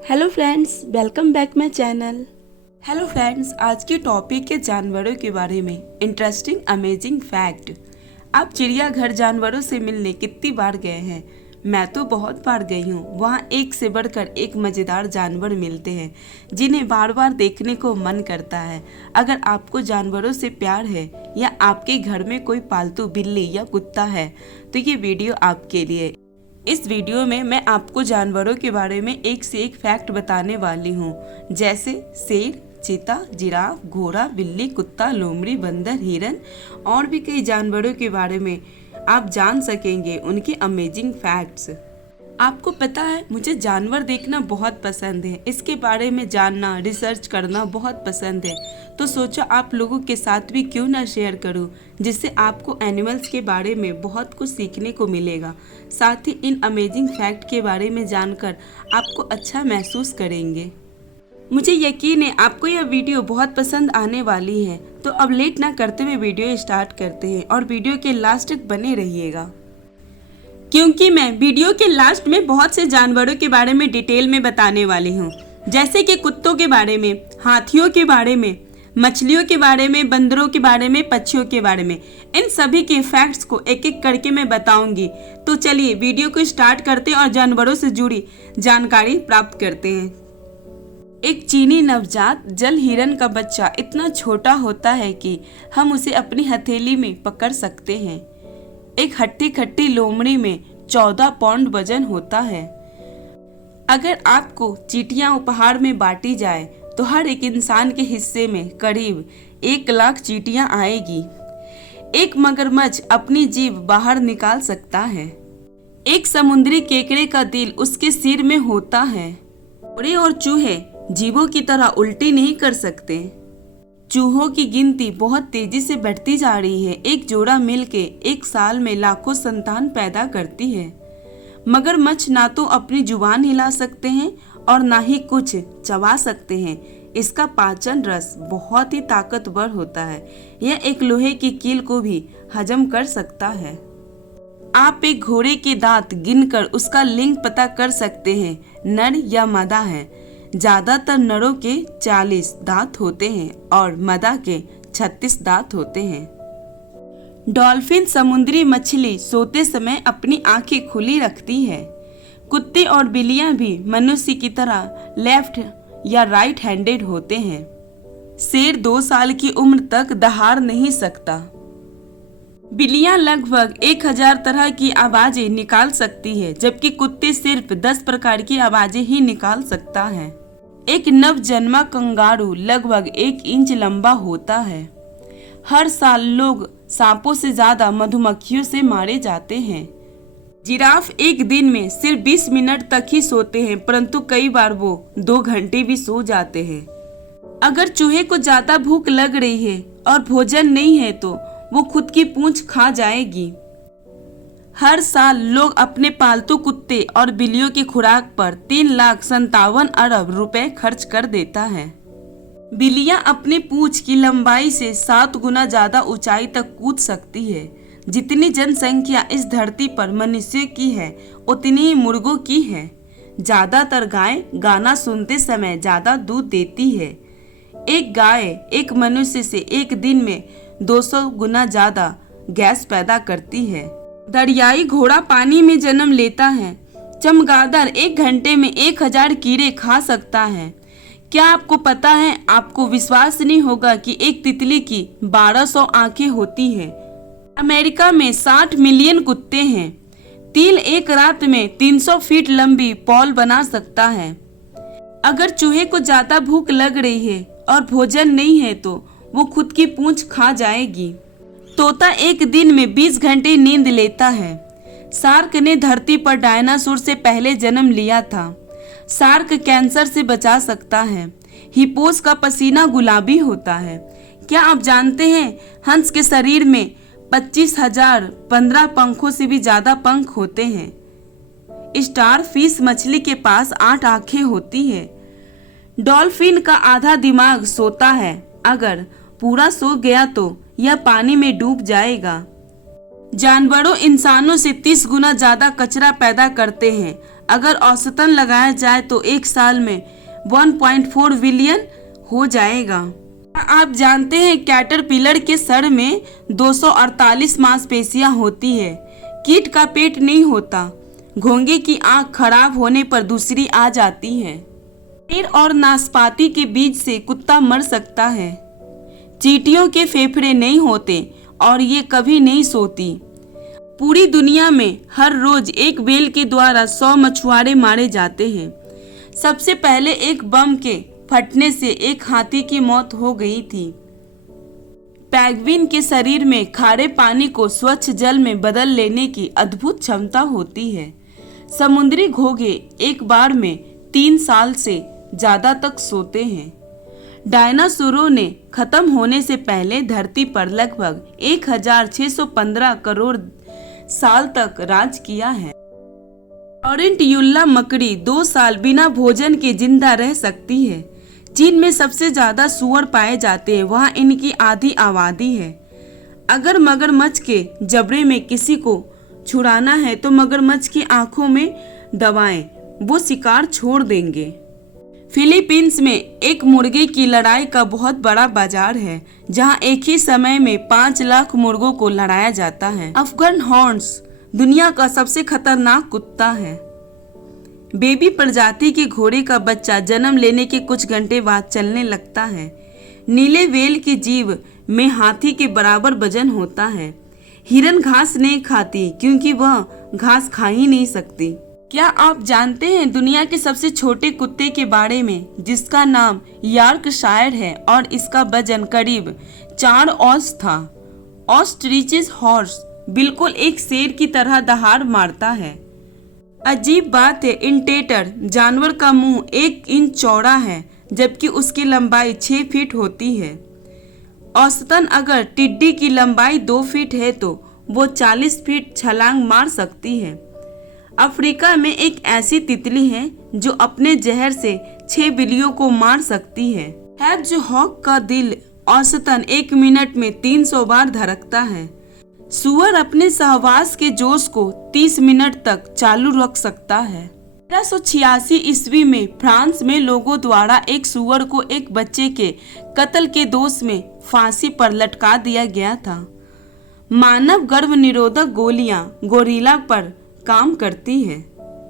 Hello friends, welcome back my channel. Hello friends, आज के topic है जानवरों के बारे में। Interesting amazing fact. आप चिड़ियाघर जानवरों से मिलने कितनी बार गए हैं? मैं तो बहुत बार गई हूँ। वहाँ एक से बढ़कर एक मज़ेदार जानवर मिलते हैं जिन्हें बार बार देखने को मन करता है। अगर आपको जानवरों से प्यार है या आपके घर में कोई पालतू बिल्ली या कुत्ता है तो ये वीडियो आपके लिए। इस वीडियो में मैं आपको जानवरों के बारे में एक से एक फैक्ट बताने वाली हूँ, जैसे शेर, चीता, जिराफ, घोड़ा, बिल्ली, कुत्ता, लोमड़ी, बंदर, हिरन और भी कई जानवरों के बारे में आप जान सकेंगे उनके अमेजिंग फैक्ट्स। आपको पता है, मुझे जानवर देखना बहुत पसंद है। इसके बारे में जानना, रिसर्च करना बहुत पसंद है। तो सोचा आप लोगों के साथ भी क्यों ना शेयर करूं, जिससे आपको एनिमल्स के बारे में बहुत कुछ सीखने को मिलेगा। साथ ही इन अमेजिंग फैक्ट के बारे में जानकर आपको अच्छा महसूस करेंगे। मुझे यकीन है आपको यह वीडियो बहुत पसंद आने वाली है। तो अब लेट ना करते हुए वीडियो स्टार्ट करते हैं और वीडियो के लास्ट तक बने रहिएगा, क्योंकि मैं वीडियो के लास्ट में बहुत से जानवरों के बारे में डिटेल में बताने वाली हूँ, जैसे कि कुत्तों के बारे में, हाथियों के बारे में, मछलियों के बारे में, बंदरों के बारे में, पक्षियों के बारे में। इन सभी के फैक्ट्स को एक एक करके मैं बताऊंगी। तो चलिए वीडियो को स्टार्ट करते हैं और जानवरों से जुड़ी जानकारी प्राप्त करते हैं। एक चीनी नवजात जल हिरन का बच्चा इतना छोटा होता है कि हम उसे अपनी हथेली में पकड़ सकते हैं। एक हट्टी खट्टी लोमड़ी में 14 पाउंड वजन होता है। अगर आपको चींटियां उपहार में बांटी जाए तो हर एक इंसान के हिस्से में करीब 1 लाख चींटियां आएगी। एक मगरमच्छ अपनी जीभ बाहर निकाल सकता है। एक समुद्री केकड़े का दिल उसके सिर में होता है। घोड़े और चूहे जीवों की तरह उल्टी नहीं कर सकते। चूहों की गिनती बहुत तेजी से बढ़ती जा रही है। एक जोड़ा मिलके एक साल में लाखों संतान पैदा करती है। मगरमच्छ ना तो अपनी जुबान हिला सकते हैं और ना ही कुछ चबा सकते हैं। इसका पाचन रस बहुत ही ताकतवर होता है। यह एक लोहे की कील को भी हजम कर सकता है। आप एक घोड़े के दांत गिनकर उसका लिंग पता कर सकते हैं, नर या मादा है। ज्यादातर नरों के 40 दांत होते हैं और मादा के 36 दांत होते हैं। डॉल्फिन समुद्री मछली सोते समय अपनी आंखें खुली रखती है। कुत्ते और बिल्लियां भी मनुष्य की तरह लेफ्ट या राइट हैंडेड होते हैं। शेर 2 साल की उम्र तक दहाड़ नहीं सकता। बिल्लियां लगभग 1000 तरह की आवाजें निकाल सकती है, जबकि कुत्ते सिर्फ 10 प्रकार की आवाजें ही निकाल सकता है। एक नवजन्मा कंगारू लगभग 1 इंच लंबा होता है। हर साल लोग सांपों से ज्यादा मधुमक्खियों से मारे जाते हैं। जिराफ एक दिन में सिर्फ 20 मिनट तक ही सोते हैं, परंतु कई बार वो 2 घंटे भी सो जाते हैं। अगर चूहे को ज्यादा भूख लग रही है और भोजन नहीं है तो वो खुद की पूंछ खा जाएगी। हर साल लोग अपने पालतू कुत्ते और बिल्लियों की खुराक पर 3,57 अरब रुपए खर्च कर देता है। बिल्लियां अपनी पूंछ की लंबाई से 7 गुना ज्यादा ऊंचाई तक कूद सकती है। जितनी जनसंख्या इस धरती पर मनुष्य की है उतनी ही मुर्गों की है। ज्यादातर गाय गाना सुनते समय ज्यादा दूध देती है। एक गाय एक मनुष्य से एक दिन में 200 गुना ज्यादा गैस पैदा करती है। दरियाई घोड़ा पानी में जन्म लेता है। चमगादड़ 1 घंटे में 1000 कीड़े खा सकता है। क्या आपको पता है, आपको विश्वास नहीं होगा कि एक तितली की 1200 आंखें होती है। अमेरिका में 60 मिलियन कुत्ते हैं। तिल एक रात में 300 फीट लंबी पॉल बना सकता है। अगर चूहे को ज्यादा भूख लग रही है और भोजन नहीं है तो वो खुद की पूंछ खा जाएगी। तोता एक दिन में 20 घंटे नींद लेता है। शार्क ने धरती पर डायनासोर से पहले जन्म लिया था। शार्क कैंसर से बचा सकता है। हिप्पोस का पसीना गुलाबी होता है। क्या आप जानते हैं, हंस के शरीर में 25,015 पंखों से भी ज्यादा पंख होते हैं। स्टार फिश मछली के पास 8 आंखें होती है। डॉल्फिन का आधा दिमाग सोता है। अगर पूरा सो गया तो यह पानी में डूब जाएगा। जानवरों इंसानों से 30 गुना ज्यादा कचरा पैदा करते हैं। अगर औसतन लगाया जाए तो एक साल में 1.4 बिलियन हो जाएगा। आप जानते हैं कैटरपिलर के सर में 248 मांसपेशियां होती है। कीट का पेट नहीं होता। घोंघे की आंख खराब होने पर दूसरी आ जाती है। पेड़ और नाशपाती के बीज से कुत्ता मर सकता है। चींटियों के फेफड़े नहीं होते और ये कभी नहीं सोती। पूरी दुनिया में हर रोज एक व्हेल के द्वारा 100 मछुआरे मारे जाते हैं। सबसे पहले एक बम के फटने से एक हाथी की मौत हो गई थी। पेंगुइन के शरीर में खारे पानी को स्वच्छ जल में बदल लेने की अद्भुत क्षमता होती है। समुद्री घोंघे एक बार में 3 साल से ज्यादा तक सोते हैं। डायनासोरों ने खत्म होने से पहले धरती पर लगभग 1615 करोड़ साल तक राज किया है। टॉरेंटियुला मकड़ी 2 साल बिना भोजन के जिंदा रह सकती है। चीन में सबसे ज्यादा सुअर पाए जाते हैं, वहाँ इनकी आधी आबादी है। अगर मगरमच्छ के जबड़े में किसी को छुड़ाना है तो मगरमच्छ की आंखों में दबाएं, वो शिकार छोड़ देंगे। फिलीपींस में एक मुर्गे की लड़ाई का बहुत बड़ा बाजार है, जहां एक ही समय में 5 लाख मुर्गों को लड़ाया जाता है। अफगान हॉर्स दुनिया का सबसे खतरनाक कुत्ता है। बेबी प्रजाति के घोड़े का बच्चा जन्म लेने के कुछ घंटे बाद चलने लगता है। नीले व्हेल की जीभ में हाथी के बराबर वजन होता है। हिरन घास नहीं खाती क्योंकि वह घास खा ही नहीं सकती। क्या आप जानते हैं दुनिया के सबसे छोटे कुत्ते के बारे में, जिसका नाम यॉर्कशायर है और इसका वजन करीब 4 औंस था। ऑस्ट्रिचिस हॉर्स बिल्कुल एक शेर की तरह दहाड़ मारता है। अजीब बात है, इंटेटर जानवर का मुंह 1 इंच चौड़ा है जबकि उसकी लंबाई 6 फीट होती है। औसतन अगर टिड्डी की लंबाई 2 फीट है तो वो 40 फीट छलांग मार सकती है। अफ्रीका में एक ऐसी तितली है जो अपने जहर से 6 बिल्लियों को मार सकती है। हेड्जहॉग का दिल औसतन 1 मिनट में 300 बार धड़कता है। सुअर अपने सहवास के जोश को 30 मिनट तक चालू रख सकता है। 1386 ईस्वी में फ्रांस में लोगों द्वारा एक सुअर को एक बच्चे के कत्ल के दोष में फांसी पर लटका दिया गया था। मानव गर्भ निरोधक गोलियां गोरिल्ला पर काम करती है।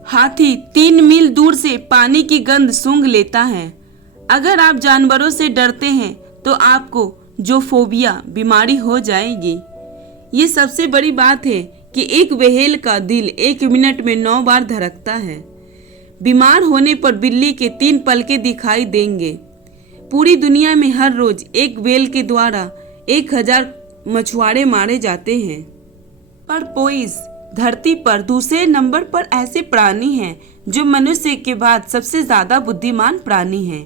हाथी 3 मील दूर से पानी की गंध सूंघ लेता है। अगर आप जानवरों से डरते हैं तो आपको ज़ूफोबिया बीमारी हो जाएगी। ये सबसे बड़ी बात है कि एक व्हेल का दिल 1 मिनट में 9 बार धड़कता है। बीमार होने पर बिल्ली के 3 पलके दिखाई देंगे। पूरी दुनिया में हर रोज एक व्हेल के द्वारा 1000 मछुआरे मारे जाते हैं। पोर्पोइस धरती पर दूसरे नंबर पर ऐसे प्राणी हैं जो मनुष्य के बाद सबसे ज्यादा बुद्धिमान प्राणी हैं।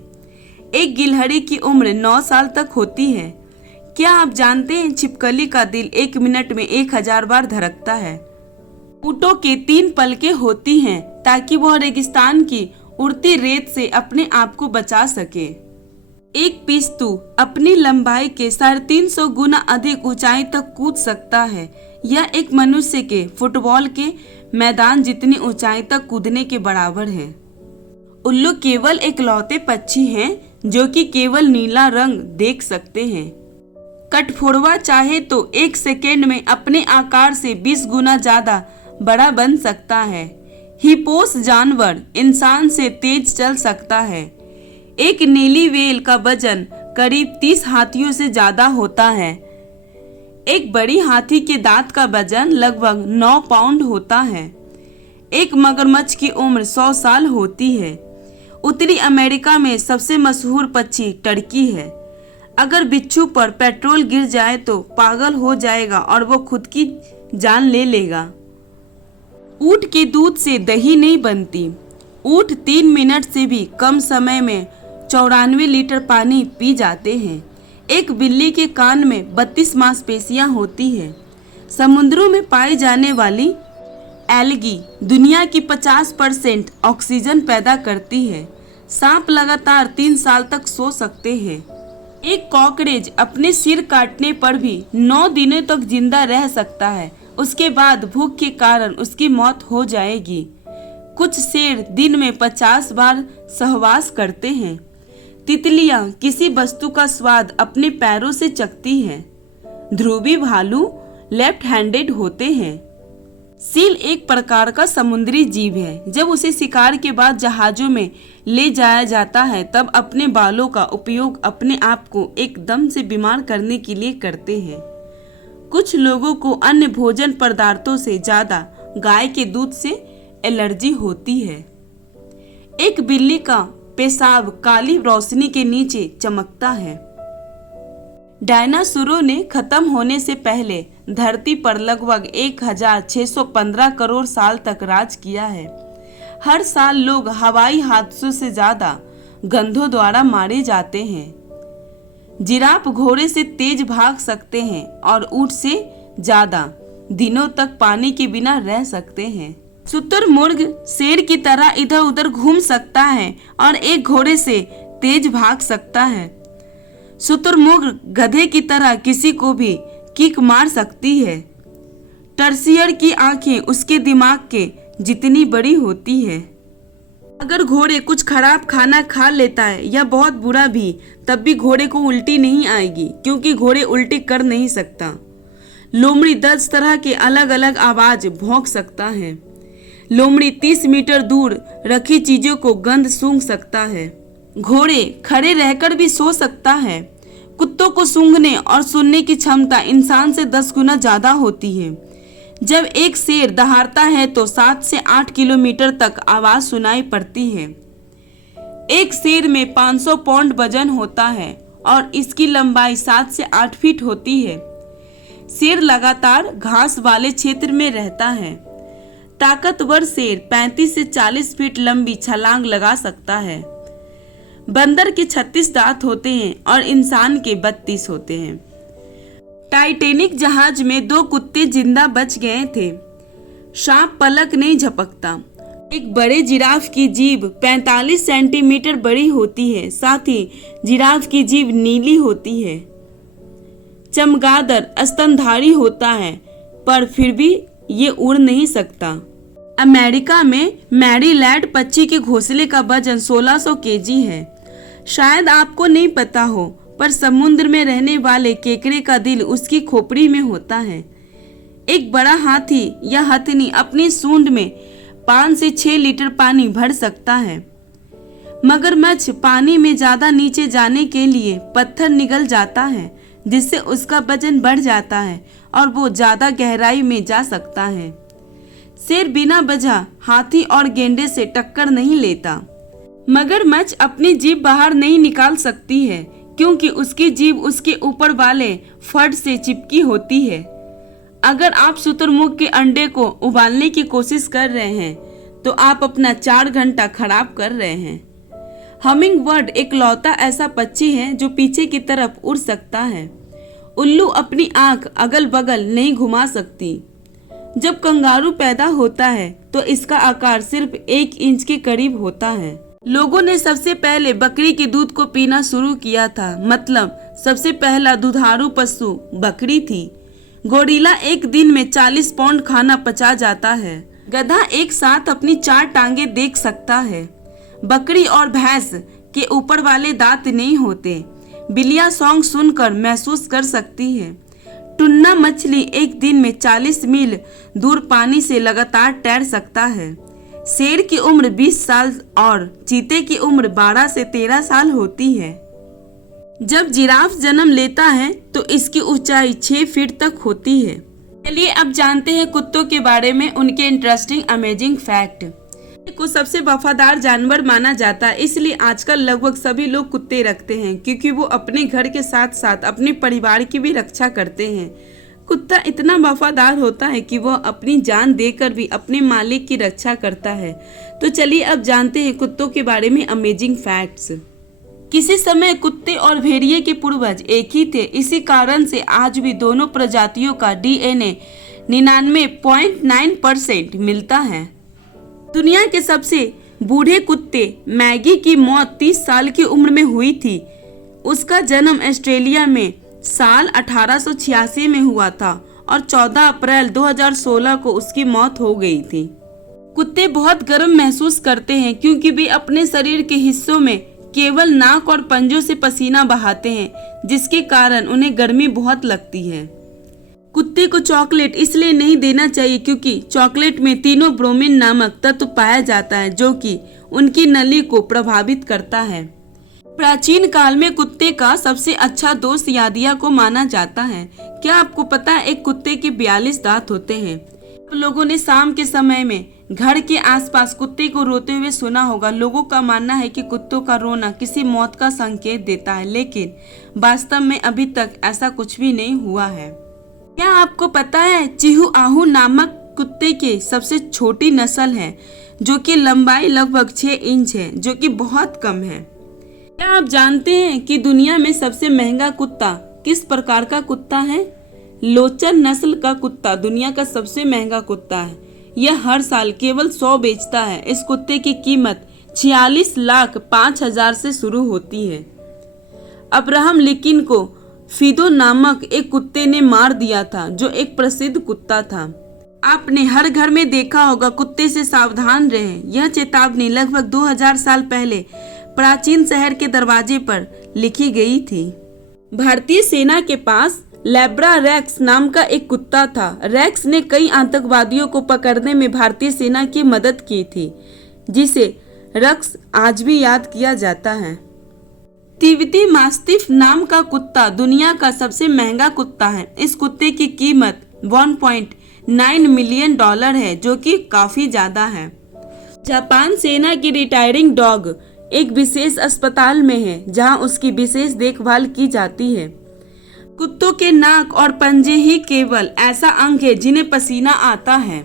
एक गिलहरी की उम्र 9 साल तक होती है। क्या आप जानते हैं छिपकली का दिल 1 मिनट में 1000 बार धड़कता है। ऊँटों के 3 पलकें होती हैं ताकि वह रेगिस्तान की उड़ती रेत से अपने आप को बचा सके। एक पिस्तू अपनी लंबाई के 350 गुना अधिक ऊंचाई तक कूद सकता है। यह एक मनुष्य के फुटबॉल के मैदान जितनी ऊंचाई तक कूदने के बराबर है। उल्लू केवल इकलौते पक्षी हैं जो कि केवल नीला रंग देख सकते हैं। कठफोड़वा चाहे तो 1 सेकेंड में अपने आकार से 20 गुना ज्यादा बड़ा बन सकता है। हिप्पोस जानवर इंसान से तेज चल सकता है। एक नीली व्हेल का वजन करीब 30 हाथियों से ज्यादा होता है। एक बड़ी हाथी के दांत का वजन लगभग 9 पाउंड होता है। एक मगरमच्छ की उम्र 100 साल होती है। उत्तरी अमेरिका में सबसे मशहूर पक्षी टर्की है। अगर बिच्छू पर पेट्रोल गिर जाए तो पागल हो जाएगा और वो खुद की जान ले लेगा। ऊंट के दूध से दही नहीं बनती। ऊंट 3 मिनट से भी कम समय में 94 लीटर पानी पी जाते हैं। एक बिल्ली के कान में 32 मांसपेशियां होती है। समुद्रों में पाई जाने वाली एल्गी दुनिया की 50% ऑक्सीजन पैदा करती है। सांप लगातार 3 साल तक सो सकते हैं। एक कॉकरोच अपने सिर काटने पर भी 9 दिनों तक जिंदा रह सकता है। उसके बाद भूख के कारण उसकी मौत हो जाएगी। कुछ शेर दिन में 50 बार सहवास करते हैं। तितलियां किसी वस्तु का स्वाद अपने पैरों से चखती हैं। ध्रुवी भालू लेफ्ट हैंडेड होते हैं। सील एक प्रकार का समुद्री जीव है। जब उसे शिकार के बाद जहाजों में ले जाया जाता है तब अपने बालों का उपयोग अपने आप को एकदम से बीमार करने के लिए करते हैं। कुछ लोगों को अन्य भोजन पदार्थों से ज्यादा गाय के दूध से एलर्जी होती है। एक बिल्ली का पेशाब काली रोशनी के नीचे चमकता है। डायनासोरों ने खत्म होने से पहले धरती पर लगभग 1615 करोड़ साल तक राज किया है। हर साल लोग हवाई हादसों से ज्यादा गंधों द्वारा मारे जाते हैं। जिराफ घोड़े से तेज भाग सकते हैं और ऊंट से ज्यादा दिनों तक पानी के बिना रह सकते हैं। शुतुरमुर्ग शेर की तरह इधर उधर घूम सकता है और एक घोड़े से तेज भाग सकता है। शुतुरमुर्ग गधे की तरह किसी को भी किक मार सकती है। टर्सियर की आंखें उसके दिमाग के जितनी बड़ी होती है। अगर घोड़े कुछ खराब खाना खा लेता है या बहुत बुरा भी, तब भी घोड़े को उल्टी नहीं आएगी क्योंकि घोड़े उल्टी कर नहीं सकता। लोमड़ी 10 तरह के अलग अलग आवाज भौंक सकता है। लोमड़ी 30 मीटर दूर रखी चीजों को गंध सूंघ सकता है। घोड़े खड़े रहकर भी सो सकता है। कुत्तों को सूंघने और सुनने की क्षमता इंसान से 10 गुना ज्यादा होती है। जब एक शेर दहाड़ता है तो 7 से 8 किलोमीटर तक आवाज सुनाई पड़ती है। एक शेर में 500 पाउंड वजन होता है और इसकी लंबाई 7 से 8 फीट होती है। शेर लगातार घास वाले क्षेत्र में रहता है। ताकतवर शेर 35 से 40 फीट लंबी छलांग लगा सकता है। बंदर के 36 दांत होते हैं और इंसान के 32 होते हैं। टाइटैनिक जहाज में 2 कुत्ते जिंदा बच गए थे। सांप पलक नहीं झपकता। एक बड़े जिराफ की जीभ 45 सेंटीमीटर बड़ी होती है। साथ ही जिराफ की जीभ नीली होती है। चमगादड़ स्तनधारी होता है पर फिर भी ये उड़ नहीं सकता। अमेरिका में मैरीलैंड पक्षी के घोंसले का वजन 1600 केजी है। शायद आपको नहीं पता हो पर समुद्र में रहने वाले केकड़े का दिल उसकी खोपड़ी में होता है। एक बड़ा हाथी या हथनी अपनी सूंड में 5 से 6 लीटर पानी भर सकता है। मगरमच्छ पानी में ज्यादा नीचे जाने के लिए पत्थर निगल जाता है जिससे उसका वजन बढ़ जाता है और वो ज्यादा गहराई में जा सकता है। शेर बिना वजह हाथी और गेंडे से टक्कर नहीं लेता। मगरमच्छ अपनी जीभ बाहर नहीं निकाल सकती है क्योंकि उसकी जीभ उसके ऊपर वाले फर्श से चिपकी होती है। अगर आप शुतुरमुर्ग के अंडे को उबालने की कोशिश कर रहे हैं तो आप अपना 4 घंटा खराब कर रहे हैं। हमिंगबर्ड एक लौता ऐसा पक्षी है जो पीछे की तरफ उड़ सकता है। उल्लू अपनी आंख अगल बगल नहीं घुमा सकती। जब कंगारू पैदा होता है तो इसका आकार सिर्फ 1 इंच के करीब होता है। लोगों ने सबसे पहले बकरी के दूध को पीना शुरू किया था, मतलब सबसे पहला दुधारू पशु बकरी थी। गोरिल्ला एक दिन में 40 पाउंड खाना पचा जाता है। गधा एक साथ अपनी 4 टांगे देख सकता है। बकरी और भैंस के ऊपर वाले दांत नहीं होते। बिल्लियां सॉन्ग सुनकर महसूस कर सकती है। टुन्ना मछली एक दिन में 40 मील दूर पानी से लगातार तैर सकता है। शेर की उम्र 20 साल और चीते की उम्र 12 से 13 साल होती है। जब जिराफ जन्म लेता है तो इसकी ऊंचाई 6 फीट तक होती है। चलिए अब जानते हैं कुत्तों के बारे में उनके इंटरेस्टिंग अमेजिंग फैक्ट। को सबसे वफादार जानवर माना जाता है, इसलिए आजकल लगभग सभी लोग कुत्ते रखते हैं क्योंकि वो अपने घर के साथ साथ अपने परिवार की भी रक्षा करते हैं। कुत्ता इतना वफादार होता है कि वह अपनी जान देकर भी अपने मालिक की रक्षा करता है। तो चलिए अब जानते हैं कुत्तों के बारे में अमेजिंग फैक्ट्स। किसी समय कुत्ते और भेड़िए के पूर्वज एक ही थे। इसी कारण से आज भी दोनों प्रजातियों का DNA 99.9% मिलता है। दुनिया के सबसे बूढ़े कुत्ते मैगी की मौत 30 साल की उम्र में हुई थी। उसका जन्म ऑस्ट्रेलिया में साल 1886 में हुआ था और 14 अप्रैल 2016 को उसकी मौत हो गई थी। कुत्ते बहुत गर्म महसूस करते हैं क्योंकि वे अपने शरीर के हिस्सों में केवल नाक और पंजों से पसीना बहाते हैं, जिसके कारण उन्हें गर्मी बहुत लगती है। कुत्ते को चॉकलेट इसलिए नहीं देना चाहिए क्योंकि चॉकलेट में तीनों ब्रोमीन नामक तत्व पाया जाता है जो कि उनकी नली को प्रभावित करता है। प्राचीन काल में कुत्ते का सबसे अच्छा दोस्त यादिया को माना जाता है। क्या आपको पता है एक कुत्ते के 42 दांत होते हैं। लोगों ने शाम के समय में घर के आसपास कुत्ते को रोते हुए सुना होगा। लोगों का मानना है कि कुत्तों का रोना किसी मौत का संकेत देता है, लेकिन वास्तव में अभी तक ऐसा कुछ भी नहीं हुआ है। क्या आपको पता है चिहुआहू नामक कुत्ते की सबसे छोटी नस्ल है जो कि लंबाई लगभग 6 इंच है, जो कि बहुत कम है। क्या आप जानते हैं कि दुनिया में सबसे महंगा कुत्ता किस प्रकार का कुत्ता है? लोचन नस्ल का कुत्ता दुनिया का सबसे महंगा कुत्ता है। यह हर साल केवल 100 बेचता है। इस कुत्ते की कीमत 46,05,000 से शुरू होती है। अब्राहम लिंकन को फिदो नामक एक कुत्ते ने मार दिया था जो एक प्रसिद्ध कुत्ता था। आपने हर घर में देखा होगा, कुत्ते से सावधान रहें। यह चेतावनी लगभग 2000 साल पहले प्राचीन शहर के दरवाजे पर लिखी गई थी। भारतीय सेना के पास लेब्रा रेक्स नाम का एक कुत्ता था। रेक्स ने कई आतंकवादियों को पकड़ने में भारतीय सेना की मदद की थी, जिसे रक्स आज भी याद किया जाता है। तिब्बती मास्टिफ नाम का कुत्ता दुनिया का सबसे महंगा कुत्ता है। इस कुत्ते की कीमत $1.9 मिलियन है, जो कि काफी ज्यादा है। जापान सेना की रिटायरिंग डॉग एक विशेष अस्पताल में है जहां उसकी विशेष देखभाल की जाती है। कुत्तों के नाक और पंजे ही केवल ऐसा अंग है जिन्हें पसीना आता है।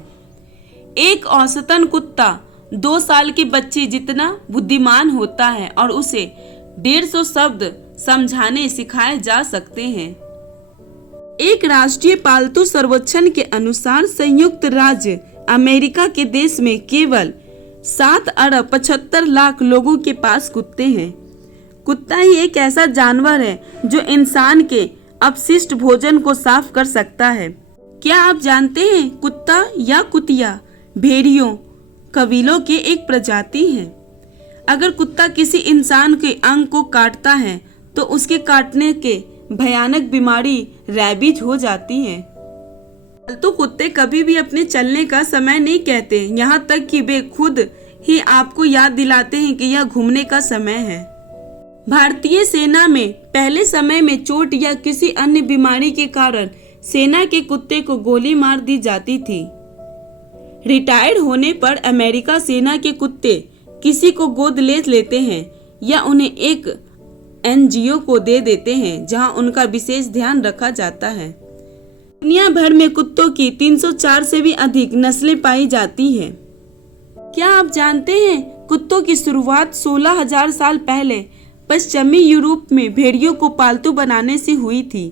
एक औसतन कुत्ता 2 साल के बच्चे जितना बुद्धिमान होता है और उसे 150 शब्द समझाने सिखाए जा सकते हैं। एक राष्ट्रीय पालतू सर्वेक्षण के अनुसार संयुक्त राज्य अमेरिका के देश में केवल 7,75,00,000 लोगों के पास कुत्ते हैं। कुत्ता ही एक ऐसा जानवर है जो इंसान के अपशिष्ट भोजन को साफ कर सकता है। क्या आप जानते हैं कुत्ता या कुतिया भेड़ियों कबीलों के एक प्रजाति है। अगर कुत्ता किसी इंसान के अंग को काटता है तो उसके काटने के भयानक बीमारी रैबीज हो जाती है। पालतू कुत्ते कभी भी अपने चलने का समय नहीं कहते, यहाँ तक कि वे खुद ही आपको याद दिलाते हैं कि यह घूमने का समय है। भारतीय सेना में पहले समय में चोट या किसी अन्य बीमारी के कारण सेना के कुत्ते को गोली मार दी जाती थी। रिटायर्ड होने पर अमेरिका सेना के कुत्ते किसी को गोद ले लेते हैं या उन्हें एक एनजीओ को दे देते हैं जहां उनका विशेष ध्यान रखा जाता है। दुनिया भर में कुत्तों की 304 से भी अधिक नस्लें पाई जाती हैं। क्या आप जानते हैं कुत्तों की शुरुआत 16,000 साल पहले पश्चिमी यूरोप में भेड़ियों को पालतू बनाने से हुई थी।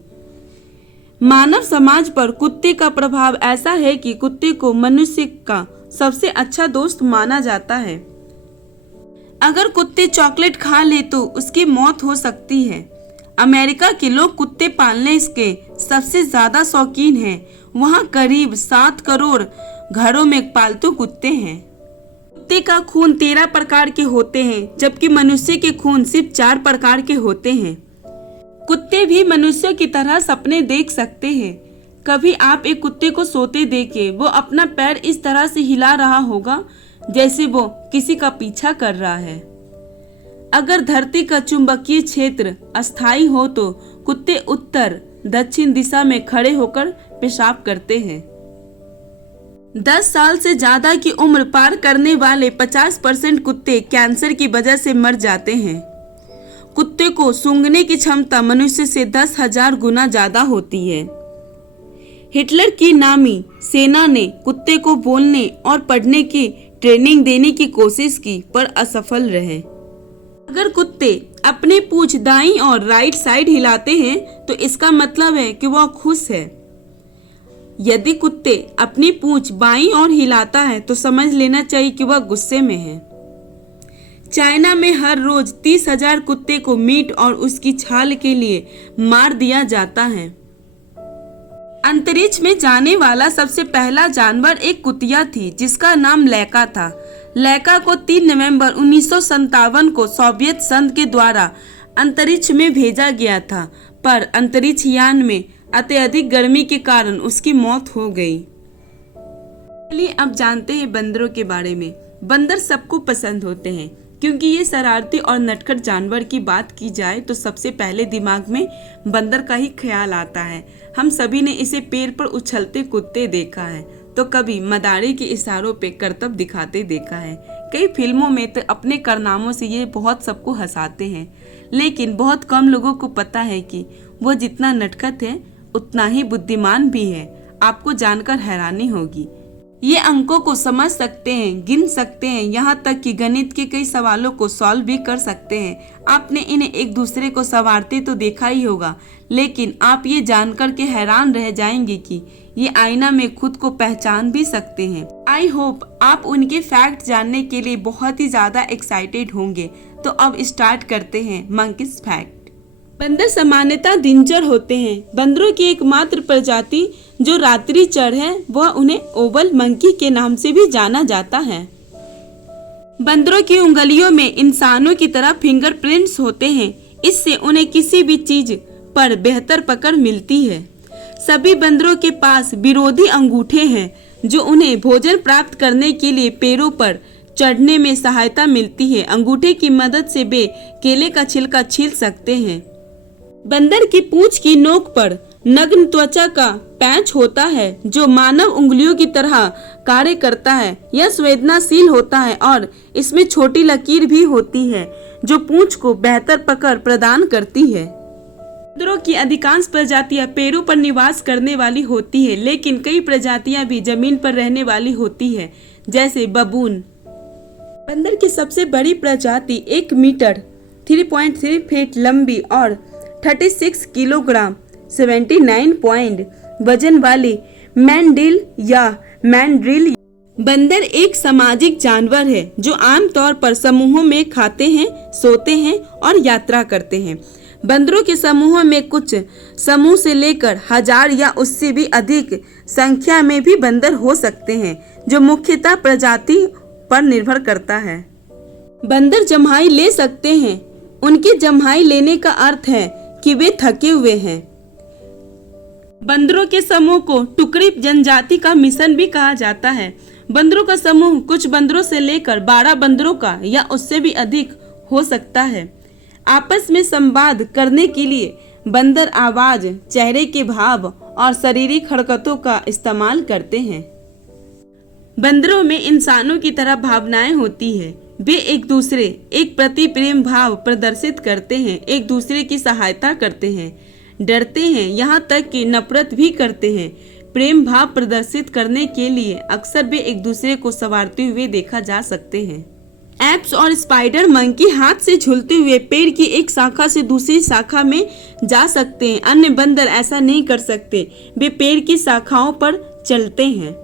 मानव समाज पर कुत्ते का प्रभाव ऐसा है कि कुत्ते को मनुष्य का सबसे अच्छा दोस्त माना जाता है। अगर कुत्ते चॉकलेट खा ले तो उसकी मौत हो सकती है। अमेरिका के लोग कुत्ते पालने के सबसे ज्यादा शौकीन हैं। वहाँ करीब 7 करोड़ घरों में पालतू कुत्ते हैं। कुत्ते का खून 13 प्रकार के होते हैं, जबकि मनुष्य के खून सिर्फ 4 प्रकार के होते हैं। कुत्ते भी मनुष्यों की तरह सपने देख सकते हैं। कभी आप एक कुत्ते को सोते देखे, वो अपना पैर इस तरह से हिला रहा होगा जैसे वो किसी का पीछा कर रहा है। अगर धरती का चुंबकीय क्षेत्र अस्थायी हो तो कुत्ते उत्तर दक्षिण दिशा में खड़े होकर पेशाब करते हैं। 10 साल से ज्यादा की उम्र पार करने वाले 50% कुत्ते कैंसर की वजह से मर जाते हैं। कुत्ते को सूंघने की क्षमता मनुष्य से 10,000 गुना ज्यादा होती है। हिटलर की नामी सेना ने कुत्ते को बोलने और पढ़ने की ट्रेनिंग देने की कोशिश की पर असफल रहे। अगर कुत्ते अपनी पूंछ दाईं और राइट साइड हिलाते हैं तो इसका मतलब है कि वह खुश है। यदि कुत्ते अपनी पूंछ बाईं ओर हिलाता है तो समझ लेना चाहिए कि वह गुस्से में है। चाइना में हर रोज 30,000 कुत्ते को मीट और उसकी छाल के लिए मार दिया जाता है। अंतरिक्ष में जाने वाला सबसे पहला जानवर एक कुतिया थी जिसका नाम लैका था। लैका को 3 नवंबर 1957 को सोवियत संघ के द्वारा अंतरिक्ष में भेजा गया था, पर अंतरिक्ष यान में अत्यधिक गर्मी के कारण उसकी मौत हो गई। चलिए अब जानते हैं बंदरों के बारे में। बंदर सबको पसंद होते हैं क्योंकि ये शरारती और नटखट जानवर की बात की जाए तो सबसे पहले दिमाग में बंदर का ही ख्याल आता है। हम सभी ने इसे पेड़ पर उछलते कूदते देखा है, तो कभी मदारी के इशारों पे करतब दिखाते देखा है। कई फिल्मों में तो अपने कारनामों से ये बहुत सबको हंसाते हैं, लेकिन बहुत कम लोगों को पता है कि वो जितना नटखट है उतना ही बुद्धिमान भी है। आपको जानकर हैरानी होगी। ये अंकों को समझ सकते हैं, गिन सकते हैं, यहाँ तक कि गणित के कई सवालों को सॉल्व भी कर सकते हैं। आपने इन्हें एक दूसरे को संवारते तो देखा ही होगा, लेकिन आप ये जानकर के हैरान रह जाएंगे कि ये आईना में खुद को पहचान भी सकते हैं। आई होप आप उनके फैक्ट जानने के लिए बहुत ही ज्यादा एक्साइटेड होंगे। तो अब स्टार्ट करते हैं मंकीज फैक्ट। बंदर सामान्यतः दिनचर होते हैं। बंदरों की एकमात्र प्रजाति जो रात्रिचर है वह उन्हें ओवल मंकी के नाम से भी जाना जाता है। बंदरों की उंगलियों में इंसानों की तरह फिंगरप्रिंट्स होते हैं, इससे उन्हें किसी भी चीज पर बेहतर पकड़ मिलती है। सभी बंदरों के पास विरोधी अंगूठे हैं जो उन्हें भोजन प्राप्त करने के लिए पेड़ों पर चढ़ने में सहायता मिलती है। अंगूठे की मदद से वे केले का छिलका छील सकते हैं। बंदर की पूंछ की नोक पर नग्न त्वचा का पैच होता है जो मानव उंगलियों की तरह कार्य करता है। यह संवेदनशील होता है और इसमें छोटी लकीर भी होती है जो पूंछ को बेहतर पकड़ प्रदान करती है। बंदरों की अधिकांश प्रजातियां पेड़ों पर निवास करने वाली होती है, लेकिन कई प्रजातियां भी जमीन पर रहने वाली होती है, जैसे बबून। बंदर की सबसे बड़ी प्रजाति 1 मीटर 3.3 फीट लंबी और 36 किलोग्राम 79 पॉइंट वजन वाली मैंडिल या मैंड्रिल। बंदर एक सामाजिक जानवर है जो आमतौर पर समूहों में खाते हैं, सोते हैं और यात्रा करते हैं। बंदरों के समूहों में कुछ समूह से लेकर 1000 या उससे भी अधिक संख्या में भी बंदर हो सकते हैं, जो मुख्यतः प्रजाति पर निर्भर करता है। बंदर जम्हाई ले सकते हैं। उनके जम्हाई लेने का अर्थ है कि वे थके हुए हैं। बंदरों के समूह को टुकड़ी जनजाति का मिशन भी कहा जाता है। बंदरों का समूह कुछ बंदरों से लेकर 12 बंदरों का या उससे भी अधिक हो सकता है। आपस में संवाद करने के लिए बंदर आवाज, चेहरे के भाव और शारीरिक हरकतों का इस्तेमाल करते हैं। बंदरों में इंसानों की तरह भावनाएं होती है। वे एक प्रति प्रेम भाव प्रदर्शित करते हैं, एक दूसरे की सहायता करते हैं, डरते हैं, यहाँ तक कि नफरत भी करते हैं। प्रेम भाव प्रदर्शित करने के लिए अक्सर वे एक दूसरे को संवारते हुए देखा जा सकते हैं। एप्स और स्पाइडर मंकी हाथ से झूलते हुए पेड़ की एक शाखा से दूसरी शाखा में जा सकते हैं। अन्य बंदर ऐसा नहीं कर सकते, वे पेड़ की शाखाओं पर चलते हैं।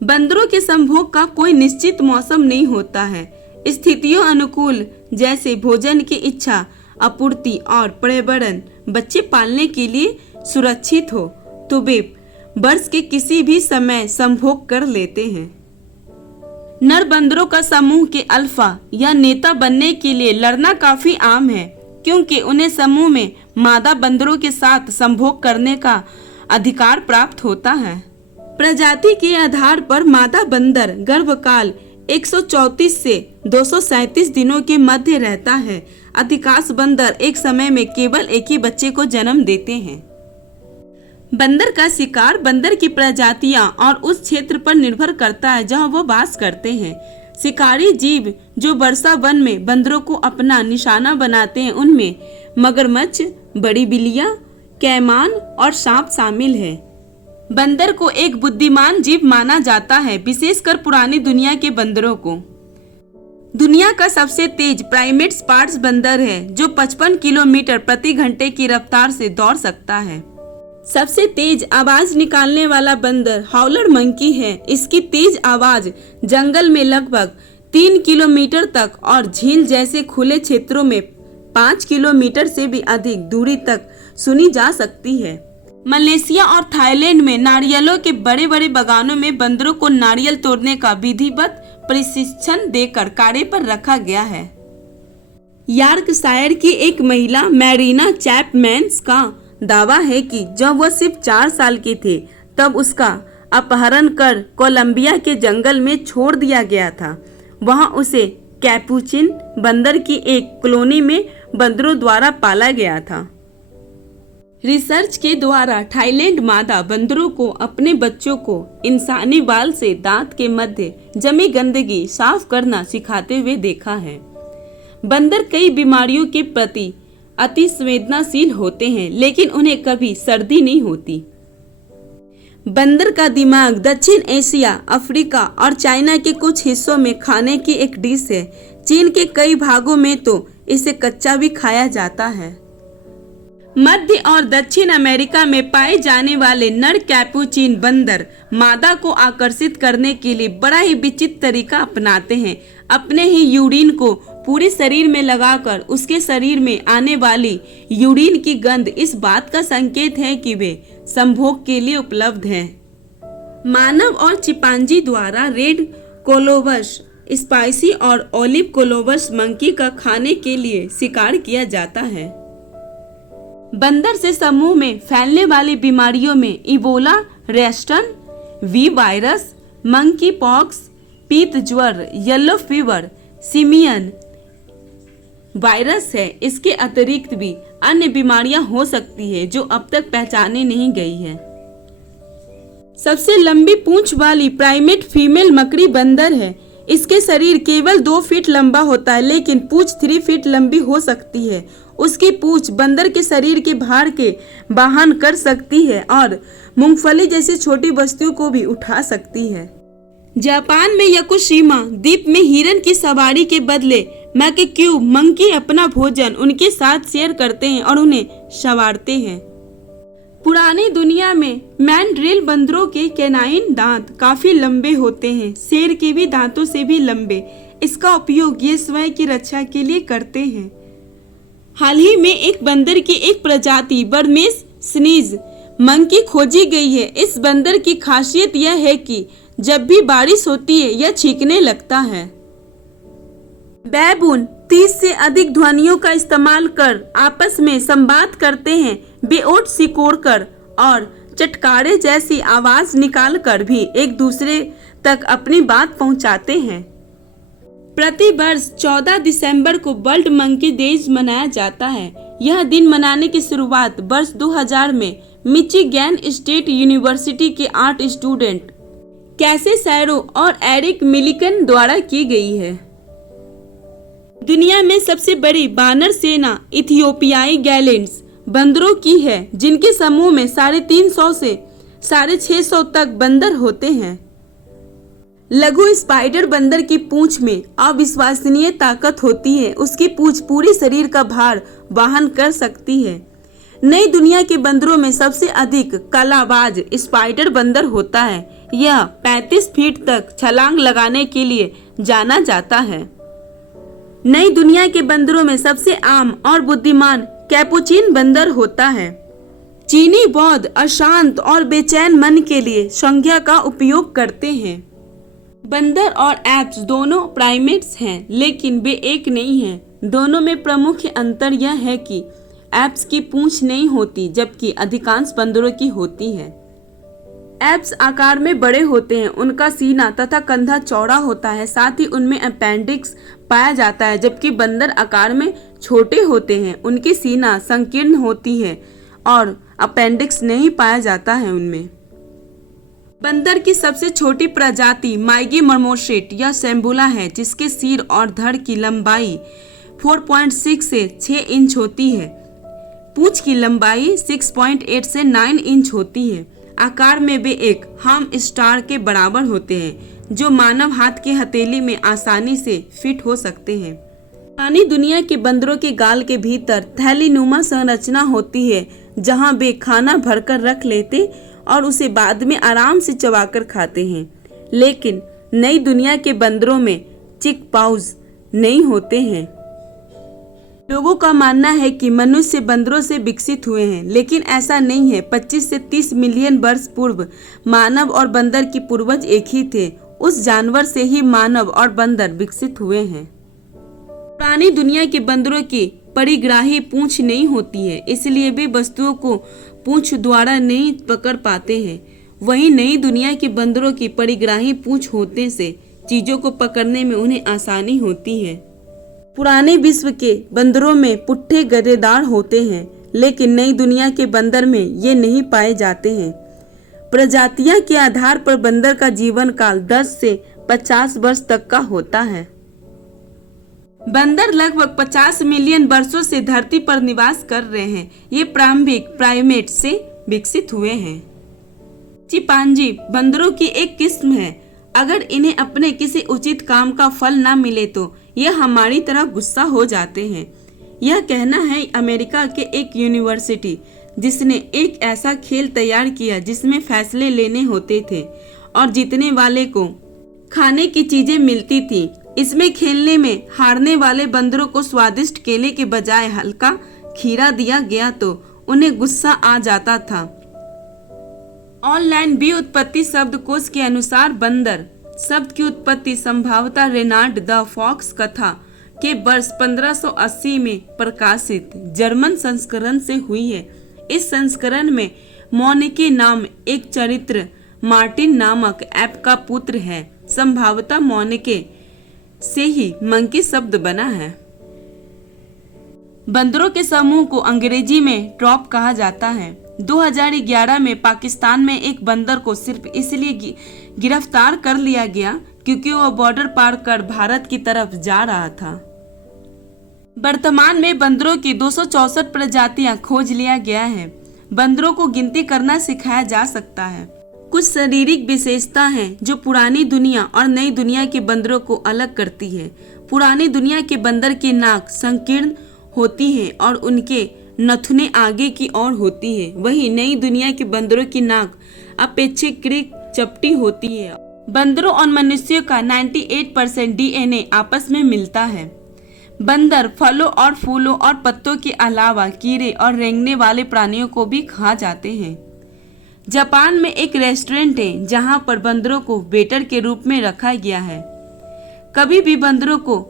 बंदरों के संभोग का कोई निश्चित मौसम नहीं होता है। स्थितियों अनुकूल, जैसे भोजन की इच्छा आपूर्ति और पर्यावरण बच्चे पालने के लिए सुरक्षित हो, तो वे वर्ष के किसी भी समय संभोग कर लेते हैं। नर बंदरों का समूह के अल्फा या नेता बनने के लिए लड़ना काफी आम है, क्योंकि उन्हें समूह में मादा बंदरों के साथ संभोग करने का अधिकार प्राप्त होता है। प्रजाति के आधार पर मादा बंदर गर्भकाल 134 से 237 दिनों के मध्य रहता है। अधिकांश बंदर एक समय में केवल एक ही बच्चे को जन्म देते हैं। बंदर का शिकार बंदर की प्रजातियां और उस क्षेत्र पर निर्भर करता है जहां वो वास करते हैं। शिकारी जीव जो वर्षा वन में बंदरों को अपना निशाना बनाते हैं, उनमें मगरमच्छ, बड़ी बिल्लियां, कैमान और सांप शामिल है। बंदर को एक बुद्धिमान जीव माना जाता है, विशेषकर पुरानी दुनिया के बंदरों को। दुनिया का सबसे तेज प्राइमेट स्पार्स बंदर है जो 55 किलोमीटर प्रति घंटे की रफ्तार से दौड़ सकता है। सबसे तेज आवाज निकालने वाला बंदर हाउलर मंकी है। इसकी तेज आवाज जंगल में लगभग 3 किलोमीटर तक और झील जैसे खुले क्षेत्रों में 5 किलोमीटर से भी अधिक दूरी तक सुनी जा सकती है। मलेशिया और थाईलैंड में नारियलों के बड़े बड़े बागानों में बंदरों को नारियल तोड़ने का विधिवत प्रशिक्षण देकर कार्य पर रखा गया है। यॉर्कशायर की एक महिला मैरीना चैपमैन्स का दावा है कि जब वह सिर्फ 4 साल की थी तब उसका अपहरण कर कोलंबिया के जंगल में छोड़ दिया गया था। वहां उसे कैपुचिन बंदर की एक कॉलोनी में बंदरों द्वारा पाला गया था। रिसर्च के द्वारा थाईलैंड मादा बंदरों को अपने बच्चों को इंसानी बाल से दांत के मध्य जमी गंदगी साफ करना सिखाते हुए देखा है। बंदर कई बीमारियों के प्रति अति संवेदनशील होते हैं, लेकिन उन्हें कभी सर्दी नहीं होती। बंदर का दिमाग दक्षिण एशिया, अफ्रीका और चाइना के कुछ हिस्सों में खाने की एक डिश है। चीन के कई भागों में तो इसे कच्चा भी खाया जाता है। मध्य और दक्षिण अमेरिका में पाए जाने वाले नर कैपुचिन बंदर मादा को आकर्षित करने के लिए बड़ा ही विचित्र तरीका अपनाते हैं। अपने ही यूरिन को पूरे शरीर में लगाकर उसके शरीर में आने वाली यूरिन की गंध इस बात का संकेत है कि वे संभोग के लिए उपलब्ध हैं। मानव और चिंपांजी द्वारा रेड कोलोबस, स्पाइसी और ओलिव कोलोबस मंकी का खाने के लिए शिकार किया जाता है। बंदर से समूह में फैलने वाली बीमारियों में Ebola, Reston, V virus, monkeypox, पीत ज्वर, येलो फीवर, सिमियन वायरस है। इसके अतिरिक्त भी अन्य बीमारियां हो सकती है जो अब तक पहचानी नहीं गई है। सबसे लंबी पूंछ वाली प्राइमेट फीमेल मकड़ी बंदर है। इसके शरीर केवल 2 फीट लंबा होता है, लेकिन पूंछ 3 फीट लंबी हो सकती है। उसकी पूंछ बंदर के शरीर के भार के वहन कर सकती है और मूंगफली जैसी छोटी वस्तुओं को भी उठा सकती है। जापान में याकुशिमा द्वीप में हिरन की सवारी के बदले मैकेक्यू मंकी अपना भोजन उनके साथ शेयर करते हैं और उन्हें संवारते हैं। पुरानी दुनिया में मैंड्रिल बंदरों के कैनाइन दांत काफी लंबे होते हैं, शेर के भी दांतों से भी लंबे। इसका उपयोग ये स्वयं की रक्षा के लिए करते हैं। हाल ही में एक बंदर की एक प्रजाति बर्मेस स्नीज मंकी खोजी गई है। इस बंदर की खासियत यह है कि जब भी बारिश होती है यह छींकने लगता है। बैबून 30 से अधिक ध्वनियों का इस्तेमाल कर आपस में संवाद करते हैं। वे ओठ सिकोड़कर और चटकारे जैसी आवाज निकालकर भी एक दूसरे तक अपनी बात पहुंचाते हैं। प्रति वर्ष 14 दिसंबर को वर्ल्ड मंकी डेज मनाया जाता है। यह दिन मनाने की शुरुआत वर्ष 2000 में मिचिगैन स्टेट यूनिवर्सिटी के आर्ट स्टूडेंट कैसे सैरो और एरिक मिलिकन द्वारा की गई है। दुनिया में सबसे बड़ी बानर सेना इथियोपियाई गैलेंड्स बंदरों की है, जिनके समूह में 350 से 650 तक बंदर होते हैं। लघु स्पाइडर बंदर की पूंछ में अविश्वसनीय ताकत होती है। उसकी पूंछ पूरे शरीर का भार वहन कर सकती है। नई दुनिया के बंदरों में सबसे अधिक कलाबाज स्पाइडर बंदर होता है। यह 35 फीट तक छलांग लगाने के लिए जाना जाता है। नई दुनिया के बंदरों में सबसे आम और बुद्धिमान कैपुचिन बंदर होता है। चीनी बौद्ध अशांत और बेचैन मन के लिए संज्ञा का उपयोग करते हैं। बंदर और एप्स दोनों प्राइमेट्स हैं, लेकिन वे एक नहीं हैं। दोनों में प्रमुख अंतर यह है कि एप्स की पूंछ नहीं होती, जबकि अधिकांश बंदरों की होती है। एप्स आकार में बड़े होते हैं। उनका सीना तथा कंधा चौड़ा होता है, साथ ही उनमें अपेंडिक्स पाया जाता है, जबकि बंदर आकार में छोटे होते हैं। उनकी सीना संकीर्ण होती है और अपेंडिक्स नहीं पाया जाता है उनमें। बंदर की सबसे छोटी प्रजाति माइगी मर्मोसेट या सेम्बुला है, जिसके सिर और धड़ की लंबाई 4.6 से 6 इंच होती है। पूंछ की लंबाई 6.8 से 9 इंच होती है। आकार में वे एक हैमस्टर के बराबर होते हैं, जो मानव हाथ के हथेली में आसानी से फिट हो सकते हैं। पुरानी दुनिया के बंदरों के गाल के भीतर थैलीनुमा संरचना होती है, जहां वे खाना भरकर रख लेते और उसे बाद में आराम से चबाकर खाते हैं। लेकिन नई दुनिया के बंदरों में चिक पाउज नहीं होते हैं। लोगों का मानना है कि मनुष्य बंदरों से विकसित हुए हैं, लेकिन ऐसा नहीं है। 25 से 30 मिलियन वर्ष पूर्व मानव और बंदर की पूर्वज एक ही थे। उस जानवर से ही मानव और बंदर विकसित हुए हैं। पुरानी दुनिया के बंदरों की परिग्राही पूंछ नहीं होती है, इसलिए वे वस्तुओं को पूंछ द्वारा नहीं पकड़ पाते हैं। वहीं नई दुनिया के बंदरों की परिग्राही पूंछ होने से चीजों को पकड़ने में उन्हें आसानी होती है। पुराने विश्व के बंदरों में पुट्ठे गद्देदार होते हैं, लेकिन नई दुनिया के बंदर में ये नहीं पाए जाते हैं। प्रजातियां के आधार पर बंदर का जीवन काल 10 से 50 वर्ष तक का होता है। बंदर लगभग 50 मिलियन वर्षों से धरती पर निवास कर रहे हैं। ये प्रारंभिक प्राइमेट से विकसित हुए हैं। चिंपांजी बंदरों की एक किस्म है। अगर इन्हें अपने किसी उचित काम का फल न मिले तो यह हमारी तरह गुस्सा हो जाते हैं। यह कहना है अमेरिका के एक यूनिवर्सिटी, जिसने एक ऐसा खेल तैयार किया जिसमें फैसले लेने होते थे और जीतने वाले को खाने की चीजें मिलती थी। इसमें खेलने में हारने वाले बंदरों को स्वादिष्ट केले के बजाय हल्का खीरा दिया गया तो उन्हें गुस्सा आ जाता था। ऑनलाइन व्युत्पत्ति शब्दकोश के अनुसार बंदर शब्द की उत्पत्ति संभवतः रेनाल्ड द फॉक्स कथा के वर्ष 1580 में प्रकाशित जर्मन संस्करण से हुई है। इस संस्करण में मोनिके नाम एक चरित्र मार्टिन नामक ऐप का पुत्र है। संभवतः मोनिके से ही मंकी शब्द बना है। बंदरों के समूह को अंग्रेजी में ट्रॉप कहा जाता है। 2011 में पाकिस्तान में एक बंदर को सिर्फ इसलिए गिरफ्तार कर लिया गया क्योंकि वह बॉर्डर पार कर भारत की तरफ जा रहा था। वर्तमान में बंदरों की 264 प्रजातियां खोज लिया गया है। बंदरों को गिनती करना सिखाया जा सकता है। कुछ शारीरिक विशेषता हैं जो पुरानी दुनिया और नई दुनिया के बंदरों को अलग करती है। पुरानी दुनिया के बंदर की नाक संकीर्ण होती है और उनके नथुने आगे की ओर होती है। वहीं नई दुनिया के बंदरों की नाक अपेक्षाकृत चपटी होती है। बंदरों और मनुष्यों का 98% डीएनए आपस में मिलता है। बंदर फलों और फूलों और पत्तों के अलावा कीड़े और रेंगने वाले प्राणियों को भी खा जाते हैं। जापान में एक रेस्टोरेंट है जहां पर बंदरों को वेटर के रूप में रखा गया है। कभी भी बंदरों को